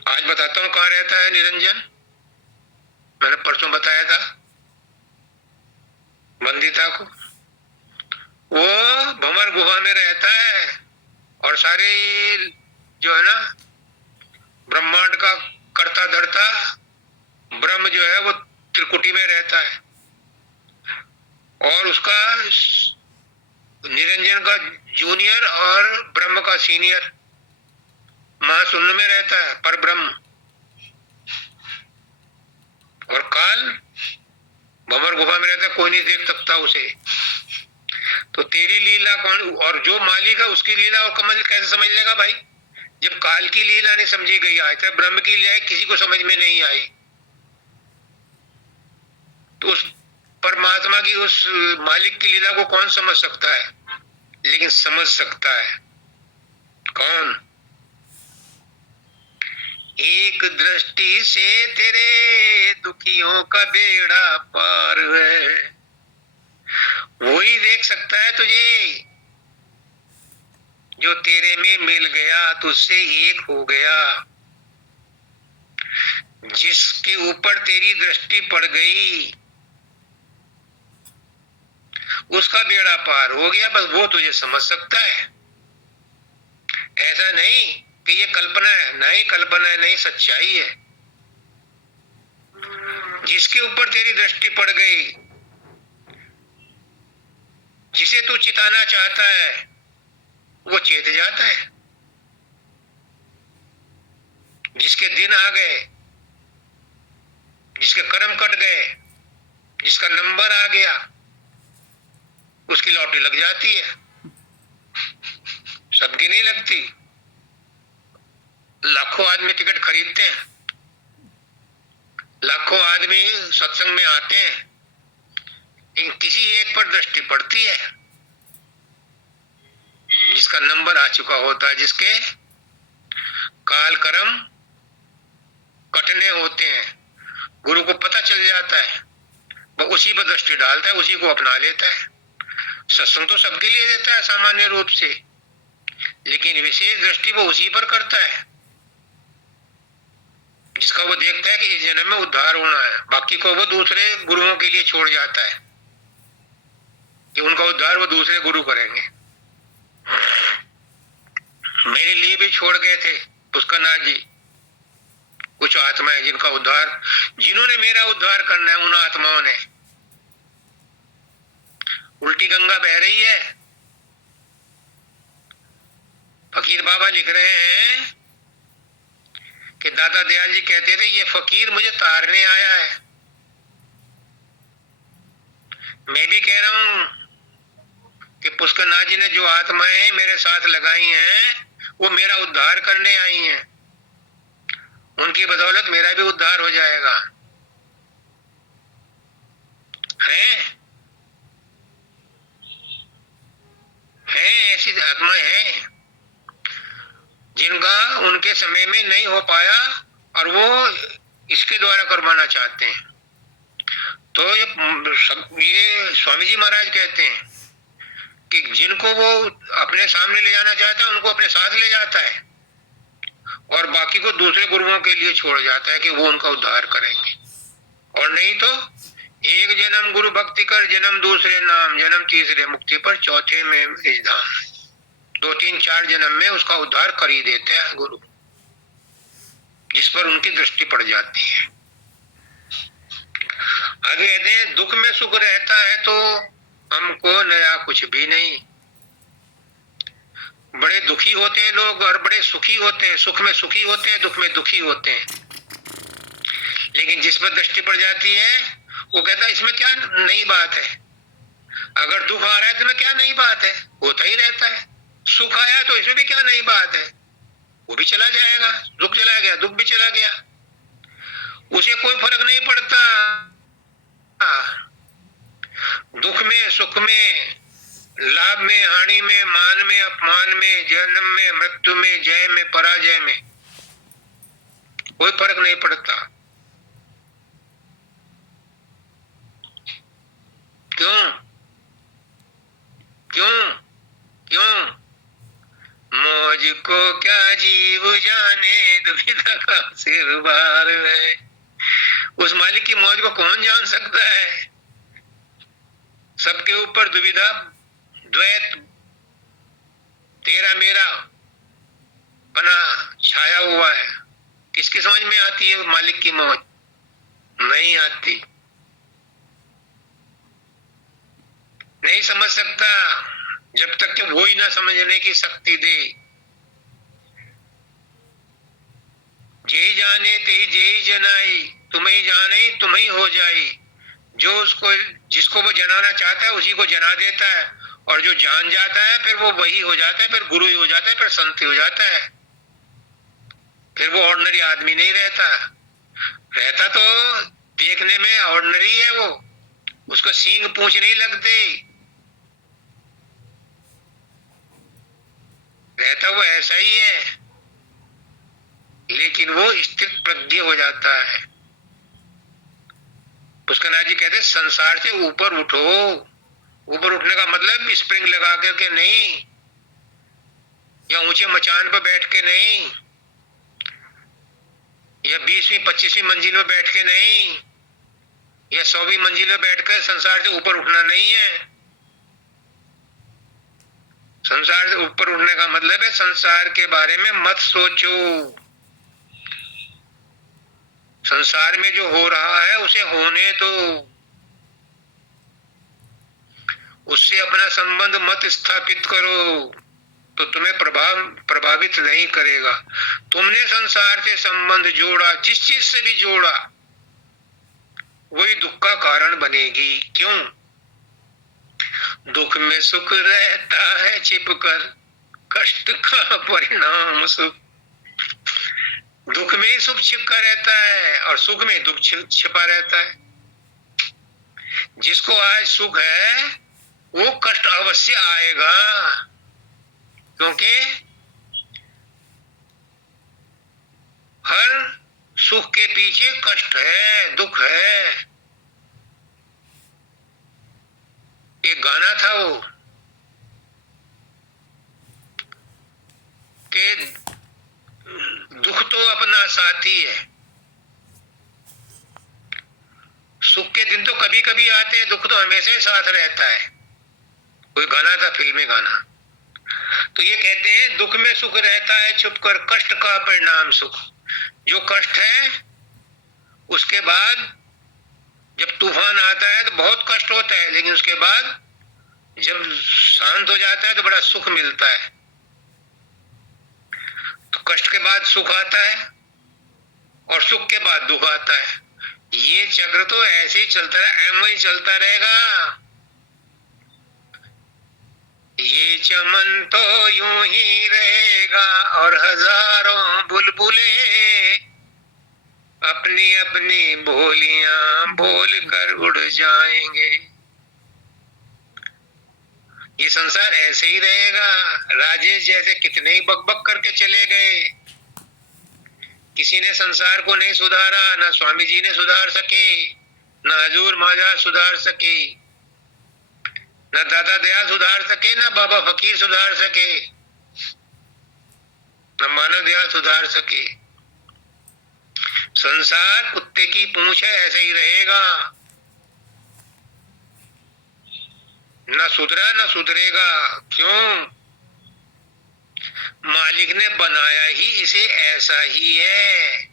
आज बताता हूं कहां रहता है निरंजन। मैंने परसों बताया था वंदिता को, वो भंवर गुहा में रहता है, और सारे जो है ना ब्रह्मांड का कर्ता धर्ता ब्रह्म जो है वो त्रिकुटी में रहता है, और उसका निरंजन का जूनियर और ब्रह्म का सीनियर महाशून्य में रहता है, पर ब्रह्म। और काल भंवर गुफा में रहता है, कोई नहीं देख सकता उसे। तो तेरी लीला कौन, और जो मालिक है उसकी लीला और कमल कैसे समझ लेगा भाई, जब काल की लीला नहीं समझी गई आज तक, ब्रह्म की लीला किसी को समझ में नहीं आई, तो उस परमात्मा की, उस मालिक की लीला को कौन समझ सकता है? लेकिन समझ सकता है कौन? एक दृष्टि से तेरे दुखियों का बेड़ा पार है, वही देख सकता है तुझे जो तेरे में मिल गया, तुझसे एक हो गया। जिसके ऊपर तेरी दृष्टि पड़ गई उसका बेड़ा पार हो गया, बस वो तुझे समझ सकता है। ऐसा नहीं कि ये कल्पना है, नहीं कल्पना है, नहीं सच्चाई है। जिसके ऊपर तेरी दृष्टि पड़ गई, जिसे तू चिताना चाहता है, वो चेत जाता है। जिसके दिन आ गए, जिसके कर्म कट गए, जिसका नंबर आ गया, उसकी लॉटरी लग जाती है, सबकी नहीं लगती। लाखों आदमी टिकट खरीदते हैं, लाखों आदमी सत्संग में आते हैं, इन किसी एक पर दृष्टि पड़ती है जिसका नंबर आ चुका होता है, जिसके काल कर्म कटने होते हैं। गुरु को पता चल जाता है, वो उसी पर दृष्टि डालता है, उसी को अपना लेता है। सत्संग तो सबके लिए देता है सामान्य रूप से, लेकिन विशेष दृष्टि वो उसी पर करता है जिसका वो देखता है कि इस जन्म में उद्धार होना है। बाकी को वो दूसरे गुरुओं के लिए छोड़ जाता है। कि उनका उद्धार वो दूसरे गुरु करेंगे। मेरे लिए भी छोड़ गए थे पुष्करनाथ जी कुछ आत्माएं जिनका उद्धार, जिन्होंने मेरा उद्धार करना है, उन आत्माओं ने। उल्टी गंगा बह रही है। फकीर बाबा लिख रहे हैं कि दादा दयाल जी कहते थे, ये फकीर मुझे तारने आया है। मैं भी कह रहा हूं कि पुष्करनाथ जी ने जो आत्माएं मेरे साथ लगाई हैं, वो मेरा उद्धार करने आई हैं। उनकी बदौलत मेरा भी उद्धार हो जाएगा। है ऐसी आत्माएं हैं जिनका उनके समय में नहीं हो पाया और वो इसके द्वारा करवाना चाहते हैं। तो ये स्वामी जी महाराज कहते हैं कि जिनको वो अपने सामने ले जाना चाहता है, उनको अपने साथ ले जाता है और बाकी को दूसरे गुरुओं के लिए छोड़ जाता है कि वो उनका उद्धार करेंगे। और नहीं तो एक जन्म गुरु भक्ति कर, जन्म दूसरे नाम, जन्म तीसरे मुक्ति पर, चौथे में इस धाम। 2 3 4 जन्म में उसका उद्धार कर ही देते हैं गुरु, जिस पर उनकी दृष्टि पड़ जाती है। आगे कहते हैं, दुख में सुख रहता है तो हमको नया कुछ भी नहीं। बड़े दुखी होते हैं लोग और बड़े सुखी होते हैं। सुख में सुखी होते हैं, दुख में दुखी होते हैं। लेकिन जिस पर दृष्टि पड़ जाती है वो कहता है इसमें क्या नई बात है। अगर दुख आ रहा है तो इसमें क्या नई बात है, होता ही रहता है। सुख आया तो इसमें भी क्या नई बात है, वो भी चला जाएगा। दुख चला गया, दुख भी चला गया, उसे कोई फर्क नहीं पड़ता। दुख में सुख में, लाभ में हानि में, मान में अपमान में, जन्म में मृत्यु में, जय में पराजय में कोई फर्क नहीं पड़ता। क्यों क्यों क्यों? मौज को क्या जीव जाने, दुविधा का सिर बार है। उस मालिक की मौज को कौन जान सकता है? सबके ऊपर दुविधा, द्वैत, तेरा मेरा बना छाया हुआ है। किसकी समझ में आती है मालिक की मौज? नहीं आती, नहीं समझ सकता जब तक कि वो ही ना समझने की शक्ति दे। जेई जाने तेई जेई जनाई, तुम्हें जाने तुम्हें हो जाई। जो उसको, जिसको वो जनाना चाहता है उसी को जना देता है, और जो जान जाता है फिर वो वही हो जाता है, फिर गुरु ही हो जाता है, फिर संत ही हो जाता है। फिर वो ऑर्डिनरी आदमी नहीं रहता। रहता तो देखने में ऑर्डिनरी है, वो उसको सींग पूंछ नहीं लगते, रहता वो ऐसा ही है, लेकिन वो स्थित प्रज्ञ हो जाता है। पुष्करनाथ जी कहते हैं संसार से ऊपर उठो। ऊपर उठने का मतलब स्प्रिंग लगा करके नहीं, या ऊंचे मचान पर बैठ के नहीं, या 20वीं 25वीं मंजिल में बैठ के नहीं, या 100वीं मंजिल में बैठकर संसार से ऊपर उठना नहीं है। संसार से ऊपर उठने का मतलब है संसार के बारे में मत सोचो। संसार में जो हो रहा है उसे होने दो, उससे अपना संबंध मत स्थापित करो, तो तुम्हें प्रभावित नहीं करेगा। तुमने संसार से संबंध जोड़ा, जिस चीज से भी जोड़ा, वही दुख का कारण बनेगी। क्यों? दुख में सुख रहता है छिपकर, कष्ट का परिणाम सुख। दुख में ही सुख छिपका रहता है और सुख में दुख छिपा रहता है। जिसको आज सुख है वो कष्ट अवश्य आएगा, क्योंकि हर सुख के पीछे कष्ट है, दुख है। एक गाना था वो कि दुख तो अपना साथी है। सुख के दिन तो कभी कभी आते हैं, दुख तो हमेशा ही साथ रहता है। कोई गाना था, फिल्मी गाना। तो ये कहते हैं दुख में सुख रहता है छुप कर, कष्ट का परिणाम सुख। जो कष्ट है उसके बाद जब तूफान आता है तो बहुत कष्ट होता है, लेकिन उसके बाद जब शांत हो जाता है तो बड़ा सुख मिलता है। तो कष्ट के बाद सुख आता है और सुख के बाद दुख आता है। ये चक्र तो ऐसे ही चलता रहा, एम वही चलता रहेगा। ये चमन तो यूं ही रहेगा और हजारों बुलबुले अपनी अपनी बोलियां बोल कर उड़ जाएंगे। ये संसार ऐसे ही रहेगा। राजेश जैसे कितने ही बकबक करके चले गए, किसी ने संसार को नहीं सुधारा, ना स्वामी जी ने सुधार सके, ना हजूर महाराज सुधार सके, ना दादा दयाल सुधार सके, ना बाबा फकीर सुधार सके, ना मानव दयाल सुधार सके। संसार कुत्ते की पूंछ है, ऐसे ही रहेगा, ना सुधरा ना सुधरेगा। क्यों? मालिक ने बनाया ही इसे ऐसा ही है,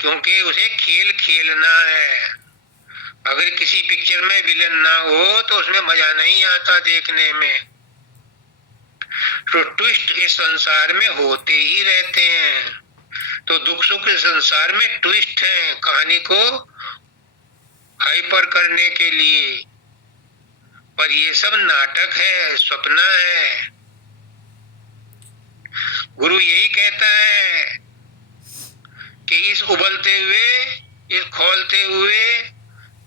क्योंकि उसे खेल खेलना है। अगर किसी पिक्चर में विलन ना हो तो उसमें मजा नहीं आता देखने में। तो ट्विस्ट इस संसार में होते ही रहते हैं। तो दुख सुख इस संसार में ट्विस्ट है, कहानी को हाइपर करने के लिए। पर ये सब नाटक है, स्वप्न है। गुरु यही कहता है कि इस उबलते हुए, इस खौलते हुए,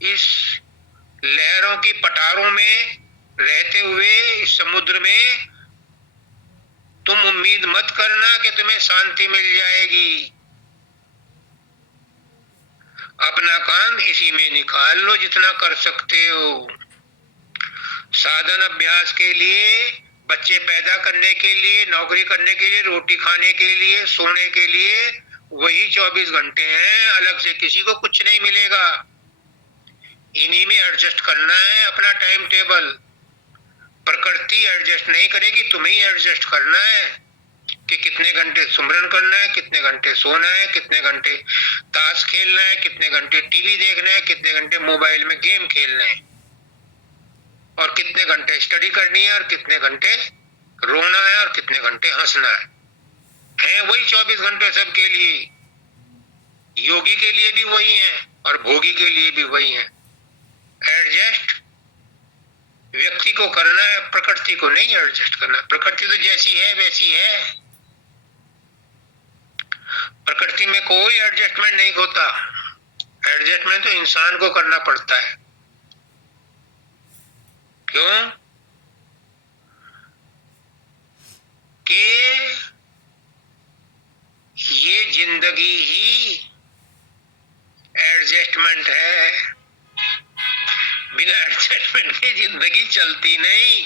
इस लहरों की पटारों में रहते हुए इस समुद्र में तुम उम्मीद मत करना कि तुम्हें शांति मिल जाएगी। अपना काम इसी में निकाल लो जितना कर सकते हो। साधन अभ्यास के लिए, बच्चे पैदा करने के लिए, नौकरी करने के लिए, रोटी खाने के लिए, सोने के लिए वही 24 घंटे हैं। अलग से किसी को कुछ नहीं मिलेगा। इन्हीं में एडजस्ट करना है अपना टाइम टेबल। प्रकृति एडजस्ट नहीं करेगी, तुम्हें ही एडजस्ट करना है कि कितने घंटे सुमरन करना है, कितने घंटे सोना है, कितने घंटे ताश खेलना है, कितने घंटे टीवी देखना है, कितने घंटे मोबाइल में गेम खेलना है, और कितने घंटे स्टडी करनी है, और कितने घंटे रोना है, और कितने घंटे हंसना है वही 24 घंटे सबके लिए। योगी के लिए भी वही है और भोगी के लिए भी वही है। एडजस्ट व्यक्ति को करना है, प्रकृति को नहीं एडजस्ट करना। प्रकृति तो जैसी है वैसी है। प्रकृति में कोई एडजस्टमेंट नहीं होता। एडजस्टमेंट तो इंसान को करना पड़ता है। क्यों? कि ये जिंदगी ही एडजस्टमेंट है। बिना एडजस्टमेंट के जिंदगी चलती नहीं।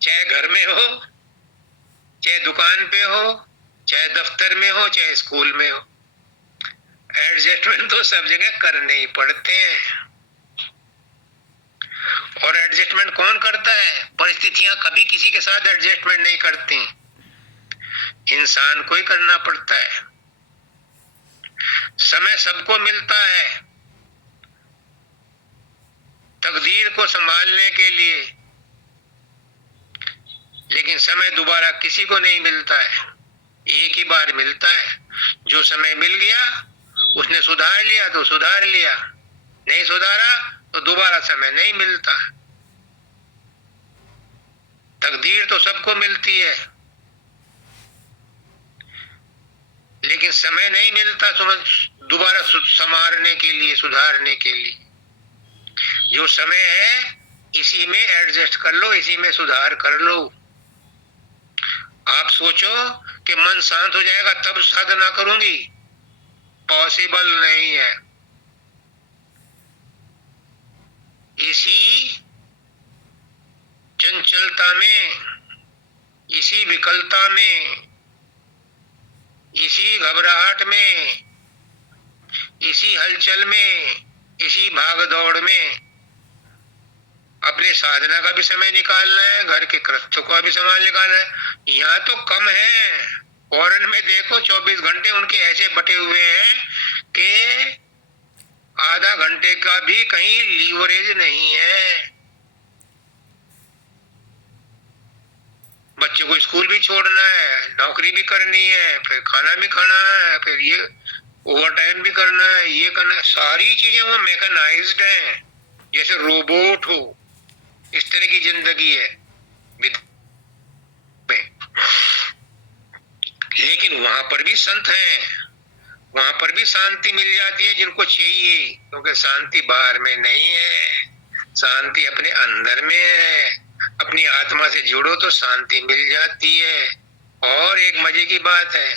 चाहे घर में हो, चाहे दुकान पे हो, चाहे दफ्तर में हो, चाहे स्कूल में हो, एडजस्टमेंट तो सब जगह करने ही पड़ते हैं। और एडजस्टमेंट कौन करता है? परिस्थितियां कभी किसी के साथ एडजस्टमेंट नहीं करती, इंसान को ही करना पड़ता है। समय सबको मिलता है तकदीर को संभालने के लिए, लेकिन समय दोबारा किसी को नहीं मिलता है, एक ही बार मिलता है। जो समय मिल गया उसने सुधार लिया तो सुधार लिया, नहीं सुधारा तो दोबारा समय नहीं मिलता। तकदीर तो सबको मिलती है, लेकिन समय नहीं मिलता दोबारा संवारने के लिए, सुधारने के लिए। जो समय है इसी में एडजस्ट कर लो, इसी में सुधार कर लो। आप सोचो कि मन शांत हो जाएगा तब साधना करूंगी, पॉसिबल नहीं है। इसी चंचलता में, इसी विकलता में, इसी घबराहट में, इसी हलचल में, इसी भाग दौड़ में अपने साधना का भी समय निकालना है, घर के कृत्यों का भी समय निकालना है। यहाँ तो कम है। फॉरेन में देखो 24 घंटे उनके ऐसे बटे हुए हैं कि आधा घंटे का भी कहीं लीवरेज नहीं है। बच्चे को स्कूल भी छोड़ना है, नौकरी भी करनी है, फिर खाना भी खाना है, फिर ये ओवर टाइम भी करना है, ये करना है। सारी चीजें वो मैकेनाइज्ड हैं, जैसे रोबोट हो, इस तरह की जिंदगी है में। लेकिन वहां पर भी संत हैं, वहां पर भी शांति मिल जाती है जिनको चाहिए, क्योंकि शांति बाहर में नहीं है, शांति अपने अंदर में है। अपनी आत्मा से जुड़ो तो शांति मिल जाती है। और एक मजे की बात है,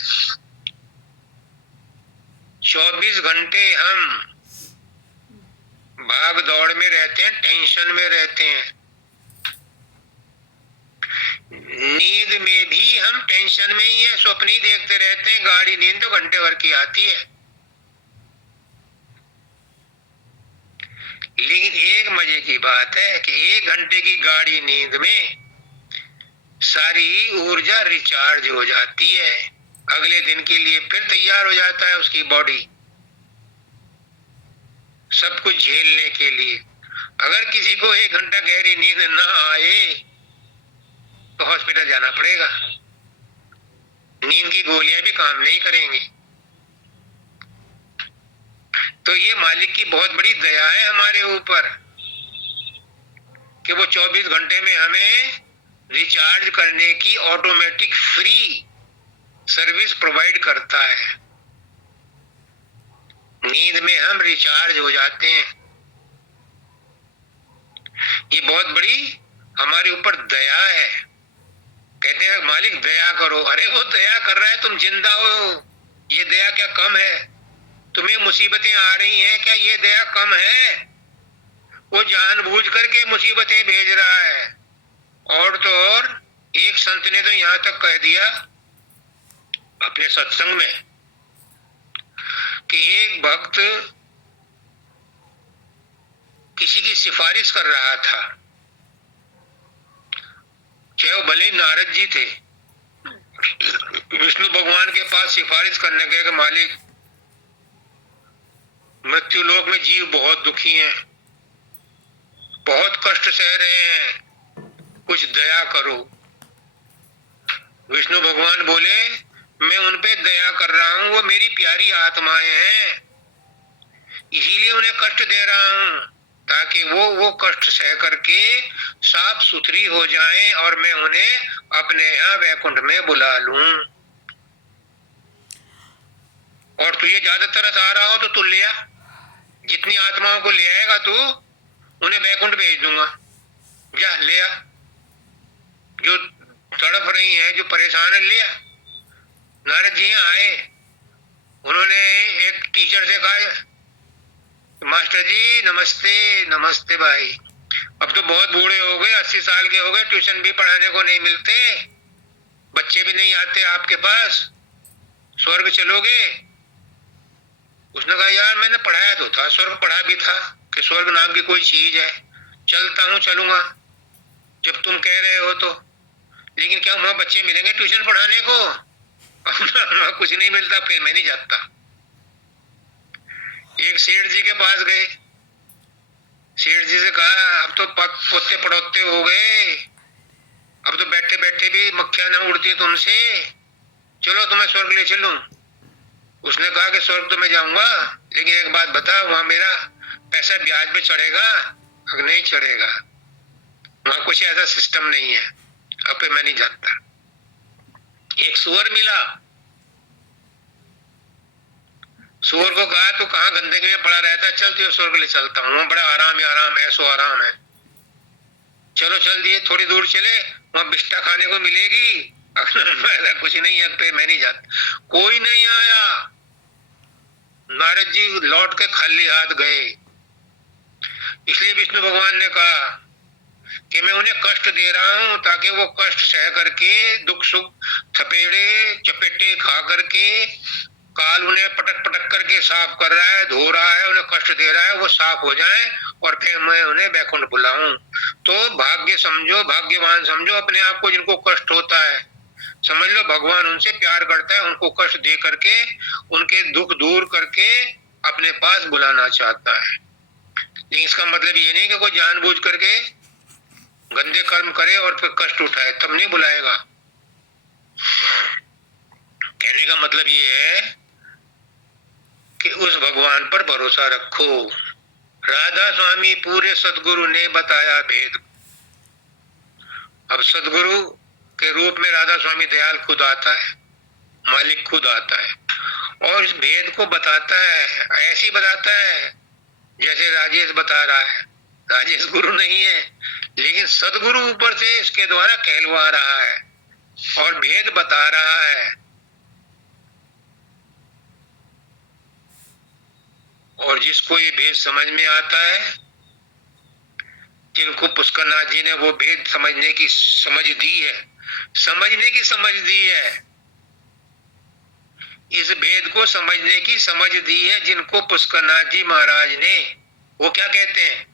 24 घंटे हम भाग दौड़ में रहते हैं, टेंशन में रहते हैं। नींद में भी हम टेंशन में ही है, स्वप्न ही देखते रहते हैं। गाड़ी नींद तो घंटे भर की आती है। लेकिन एक मजे की बात है कि 1 घंटे की गाड़ी नींद में सारी ऊर्जा रिचार्ज हो जाती है, अगले दिन के लिए फिर तैयार हो जाता है उसकी बॉडी सब कुछ झेलने के लिए। अगर किसी को 1 घंटा गहरी नींद ना आए तो हॉस्पिटल जाना पड़ेगा, नींद की गोलियां भी काम नहीं करेंगी। तो ये मालिक की बहुत बड़ी दया है हमारे ऊपर कि वो 24 घंटे में हमें रिचार्ज करने की ऑटोमेटिक फ्री सर्विस प्रोवाइड करता है। नींद में हम रिचार्ज हो जाते हैं। ये बहुत बड़ी हमारे ऊपर दया है। कहते हैं मालिक दया करो, अरे वो दया कर रहा है, तुम जिंदा हो, ये दया क्या कम है? तुम्हें मुसीबतें आ रही हैं, क्या ये दया कम है? वो जानबूझ करके मुसीबतें भेज रहा है। और तो और एक संत ने तो यहां तक कह दिया अपने सत्संग में कि एक भक्त किसी की सिफारिश कर रहा था, चाहे वो भले नारद जी थे, विष्णु भगवान के पास सिफारिश करने गए कि मालिक मृत्यु लोक में जीव बहुत दुखी हैं, बहुत कष्ट सह रहे हैं, कुछ दया करो। विष्णु भगवान बोले मैं उन पे दया कर रहा हूं, वो मेरी प्यारी आत्माएं हैं, इसीलिए उन्हें कष्ट दे रहा हूं ताकि वो कष्ट सह करके साफ सुथरी हो जाएं और मैं उन्हें अपने यहाँ वैकुंठ में बुला लूं। और तुझे ज्यादा तरस आ रहा हो तो तू ले आ, जितनी आत्माओं को ले आएगा तू उन्हें वैकुंठ भेज दूंगा, जा ले आ। जो तड़प रही हैं, जो परेशान है, ले आ। नारद जी यहाँ आए, उन्होंने एक टीचर से कहा मास्टर जी नमस्ते। नमस्ते भाई, अब तो बहुत बूढ़े हो गए, 80 साल के हो गए, ट्यूशन भी पढ़ाने को नहीं मिलते, बच्चे भी नहीं आते आपके पास, स्वर्ग चलोगे? उसने कहा यार मैंने पढ़ाया तो था, स्वर्ग पढ़ा भी था कि स्वर्ग नाम की कोई चीज है, चलता हूँ, चलूंगा जब तुम कह रहे हो तो। लेकिन क्या वहां बच्चे मिलेंगे ट्यूशन पढ़ाने को? वहां कुछ नहीं मिलता, फिर मैं नहीं जाता। एक सेठ जी के पास गए, सेठ जी से कहा अब तो पोते पड़ोते हो गए, अब तो बैठे बैठे भी मक्खियां ना उड़ती तुमसे, चलो तुम्हें स्वर्ग ले चलूं। उसने कहा कि स्वर्ग तो मैं जाऊंगा, लेकिन एक बात बता, वहां मेरा पैसा ब्याज पे चढ़ेगा? नहीं चढ़ेगा, वहां कुछ ऐसा सिस्टम नहीं है, अब पे मैं नहीं जाता। एक सुअर मिला, सुअर को कहा तू कहाँ गंदगी में पड़ा रहता है, चल तुझे स्वर्ग ले चलता हूँ, वहां बड़ा आराम ही आराम, ऐसो आराम है। चलो चल दिए, थोड़ी दूर चले, वहां बिस्टा खाने को मिलेगी, ऐसा कुछ नहीं है, पे मैं नहीं जाता। कोई नहीं आया, नारद जी लौट के खाली हाथ गए। इसलिए विष्णु भगवान ने कहा कि मैं उन्हें कष्ट दे रहा हूं ताकि वो कष्ट सह करके, दुख सुख थपेड़े चपेटे खा करके काल उन्हें पटक पटक करके साफ कर रहा है, धो रहा है, उन्हें कष्ट दे रहा है, वो साफ हो जाए और फिर मैं उन्हें वैकुंठ बुलाऊं। तो भाग्य समझो, भाग्यवान समझो अपने आप को जिनको कष्ट होता है। समझ लो भगवान उनसे प्यार करता है, उनको कष्ट दे करके, उनके दुख दूर करके अपने पास बुलाना चाहता है। लेकिन इसका मतलब ये नहीं कि कोई जानबूझ करके गंदे कर्म करे और फिर कष्ट उठाए, तब नहीं बुलाएगा। कहने का मतलब ये है कि उस भगवान पर भरोसा रखो। राधा स्वामी पूरे सदगुरु ने बताया भेद। अब सदगुरु के रूप में राधा स्वामी दयाल खुद आता है, मालिक खुद आता है और इस भेद को बताता है। ऐसी बताता है जैसे राजेश बता रहा है। राजेश गुरु नहीं है, लेकिन सदगुरु ऊपर से इसके द्वारा कहलवा रहा है और भेद बता रहा है। और जिसको ये भेद समझ में आता है, जिनको पुष्करनाथ जी ने वो भेद समझने की समझ दी है, समझने की समझ दी है, इस भेद को समझने की समझ दी है जिनको पुष्करनाथ जी महाराज ने, वो क्या कहते हैं,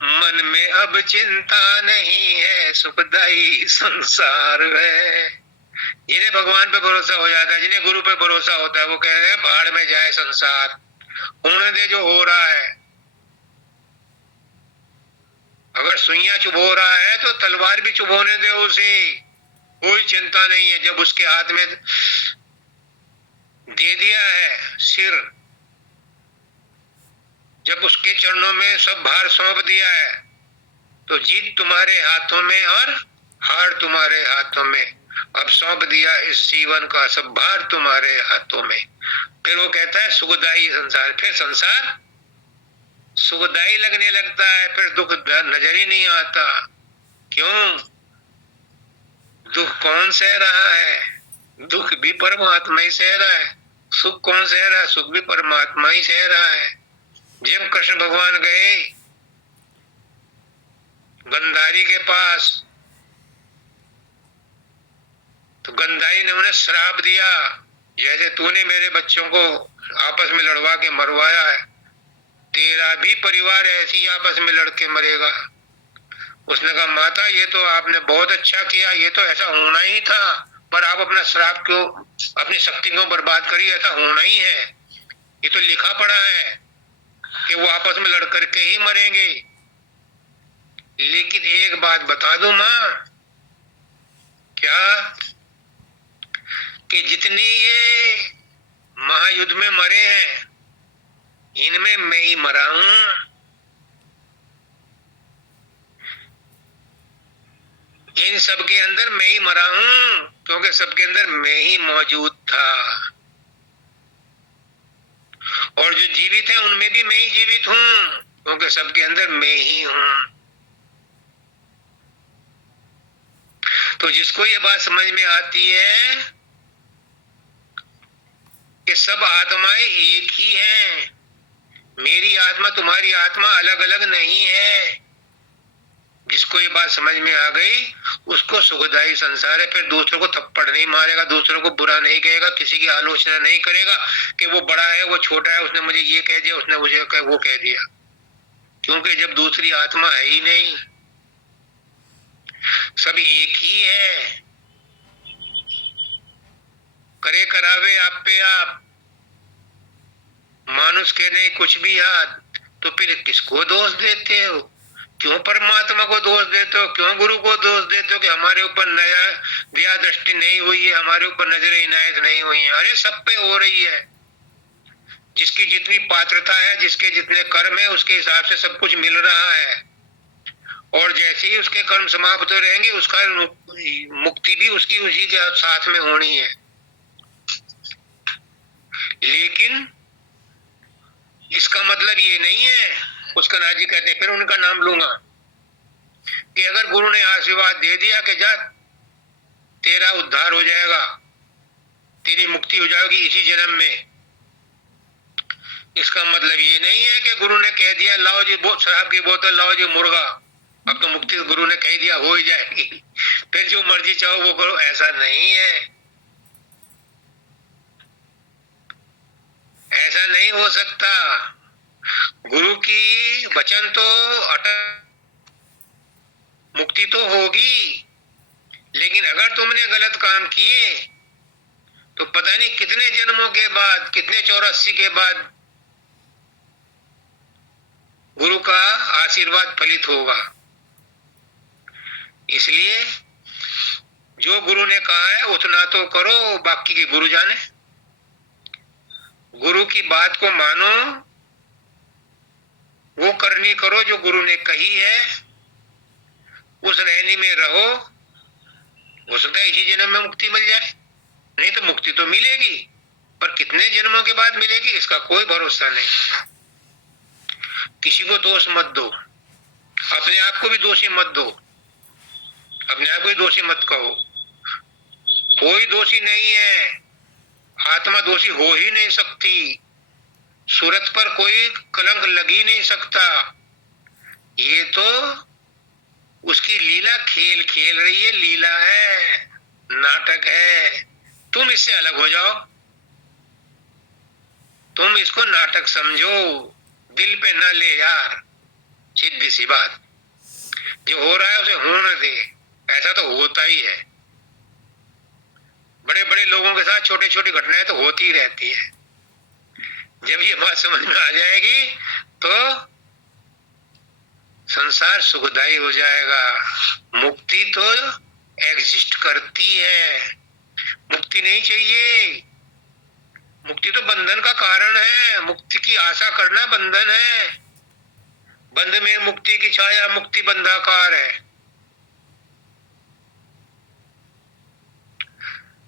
मन में अब चिंता नहीं है, सुखदाई संसार है। जिन्हें भगवान पे भरोसा हो जाता है, जिन्हें गुरु पे भरोसा होता है, वो कह रहे हैं भाड़ में जाए संसार, होने दे जो हो रहा है। अगर सुइयां चुभो रहा है तो तलवार भी चुभोने दे उसे, कोई चिंता नहीं है। जब उसके हाथ में दे दिया है सिर, जब उसके चरणों में सब भार सौंप दिया है, तो जीत तुम्हारे हाथों में और हार तुम्हारे हाथों में। अब सौंप दिया इस जीवन का सब भार तुम्हारे हाथों में। फिर वो कहता है सुखदाई संसार। फिर संसार सुखदाई लगने लगता है, फिर दुख नजर ही नहीं आता। क्यों? दुख कौन सह रहा है? दुख भी परमात्मा ही सह रहा है। सुख कौन सह रहा है? सुख भी परमात्मा ही सह रहा है। जब कृष्ण भगवान गए गंधारी के पास, तो गंधारी ने उन्हें श्राप दिया, जैसे तूने मेरे बच्चों को आपस में लड़वा के मरवाया है, तेरा भी परिवार ऐसे ही आपस में लड़के मरेगा। उसने कहा माता ये तो आपने बहुत अच्छा किया, ये तो ऐसा होना ही था, पर आप अपना श्राप क्यों, अपनी शक्ति क्यों बर्बाद करी? ऐसा होना ही है, ये तो लिखा पड़ा है कि वो आपस में लड़ करके ही मरेंगे। लेकिन एक बात बता दूं मां, क्या कि जितनी ये महायुद्ध में मरे हैं, इनमें मैं ही मरा हूं। इन सबके अंदर मैं ही मरा हूं, क्योंकि सबके अंदर मैं ही मौजूद था। और जो जीवित है उनमें भी मैं ही जीवित हूं, क्योंकि सबके अंदर मैं ही हूं। तो जिसको ये बात समझ में आती है कि सब आत्माएं एक ही हैं, मेरी आत्मा तुम्हारी आत्मा अलग अलग नहीं है, जिसको ये बात समझ में आ गई, उसको सुखदायी संसार है। फिर दूसरों को थप्पड़ नहीं मारेगा, दूसरों को बुरा नहीं कहेगा, किसी की आलोचना नहीं करेगा कि वो बड़ा है वो छोटा है, उसने मुझे ये कह दिया, उसने मुझे वो कह दिया। क्योंकि जब दूसरी आत्मा है ही नहीं, सब एक ही है। करे करावे आप पे आप, मानुष के नहीं कुछ भी याद, तो फिर किसको दोष देते हो? क्यों परमात्मा को दोष देते हो? क्यों गुरु को दोष देते हो कि हमारे ऊपर नया दया दृष्टि नहीं हुई है, हमारे ऊपर नजर इनायत नहीं हुई है? अरे सब पे हो रही है। जिसकी जितनी पात्रता है, जिसके जितने कर्म है, उसके हिसाब से सब कुछ मिल रहा है। और जैसे ही उसके कर्म समाप्त हो रहेंगे, उसका मुक्ति भी उसकी उसी के साथ में होनी है। लेकिन इसका मतलब ये नहीं है, उसका नाथ जी कहते हैं, फिर उनका नाम लूंगा, कि अगर गुरु ने आशीर्वाद दे दिया कि जा तेरा उद्धार हो जाएगा, तेरी मुक्ति हो जाएगी इसी जन्म में, इसका मतलब ये नहीं है कि गुरु ने कह दिया लाओ जी शराब की बोतल, लाओ जी मुर्गा, अब तो मुक्ति गुरु ने कह दिया हो ही जाएगी, फिर जो मर्जी चाहो वो करो, ऐसा नहीं है। ऐसा नहीं हो सकता। गुरु की वचन तो अटल, मुक्ति तो होगी, लेकिन अगर तुमने गलत काम किए तो पता नहीं कितने जन्मों के बाद, कितने 84 के बाद गुरु का आशीर्वाद फलित होगा। इसलिए जो गुरु ने कहा है उतना तो करो, बाकी के गुरु जाने। गुरु की बात को मानो, वो करनी करो जो गुरु ने कही है, उस रहनी में रहो। हो सकता है इसी जन्म में मुक्ति मिल जाए, नहीं तो मुक्ति तो मिलेगी, पर कितने जन्मों के बाद मिलेगी इसका कोई भरोसा नहीं। किसी को दोष मत दो, अपने आप को भी दोषी मत दो, अपने आप को भी दोषी मत कहो। कोई दोषी नहीं है, आत्मा दोषी हो ही नहीं सकती, सूरत पर कोई कलंक लग ही नहीं सकता। ये तो उसकी लीला खेल खेल रही है, लीला है, नाटक है। तुम इससे अलग हो जाओ, तुम इसको नाटक समझो, दिल पे ना ले यार। सीधी सी बात, जो हो रहा है उसे होने दे, ऐसा तो होता ही है। बड़े बड़े लोगों के साथ छोटी छोटी घटनाएं तो होती ही रहती है। जब ये बात समझ में आ जाएगी तो संसार सुखदायी हो जाएगा। मुक्ति तो एग्जिस्ट करती है, मुक्ति नहीं चाहिए। मुक्ति तो बंधन का कारण है, मुक्ति की आशा करना बंधन है। बंध में मुक्ति की छाया, मुक्ति बंधाकार है।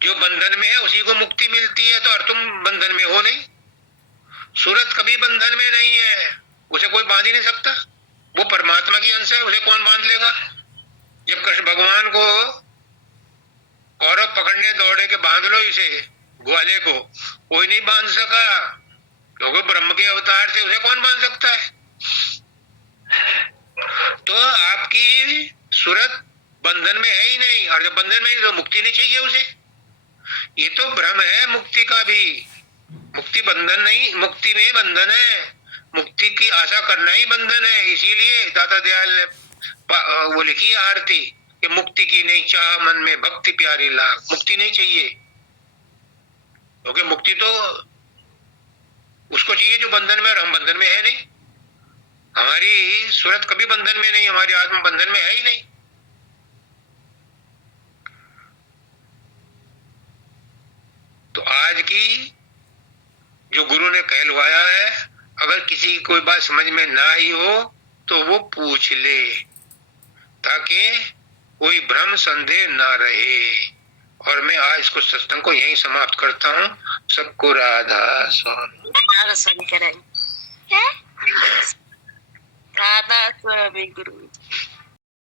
जो बंधन में है उसी को मुक्ति मिलती है, तो और तुम बंधन में हो नहीं। सूरत कभी बंधन में नहीं है, उसे कोई बांध ही नहीं सकता। वो परमात्मा की अंश है, उसे कौन बांध लेगा। जब कृष्ण भगवान को कौरव पकड़ने दौड़े के बांध लो इसे, ग्वाले को, कोई नहीं बांध सका, क्योंकि ब्रह्म के अवतार थे, उसे कौन बांध सकता है। तो आपकी सूरत बंधन में है ही नहीं, और जब बंधन में है तो मुक्ति नहीं चाहिए उसे। ये तो भ्रम है मुक्ति का भी। मुक्ति बंधन नहीं, मुक्ति में बंधन है, मुक्ति की आशा करना ही बंधन है। इसीलिए दाता दयाल ने वो लिखी आरती कि मुक्ति की नहीं चाह मन में भक्ति प्यारी लाग। मुक्ति नहीं चाहिए, क्योंकि मुक्ति तो उसको चाहिए जो बंधन में, और हम बंधन में है नहीं। हमारी सूरत कभी बंधन में नहीं, हमारी आत्मा बंधन में है ही नहीं। तो आज की जो गुरु ने कहलवाया है, अगर किसी की कोई बात समझ में ना आई हो तो वो पूछ ले, ताकि कोई भ्रम संदेह ना रहे। और मैं आज इसको सत्संग को यहीं समाप्त करता हूँ। सबको राधा स्वामी। राधा स्वामी करें, राधा स्वामी गुरु।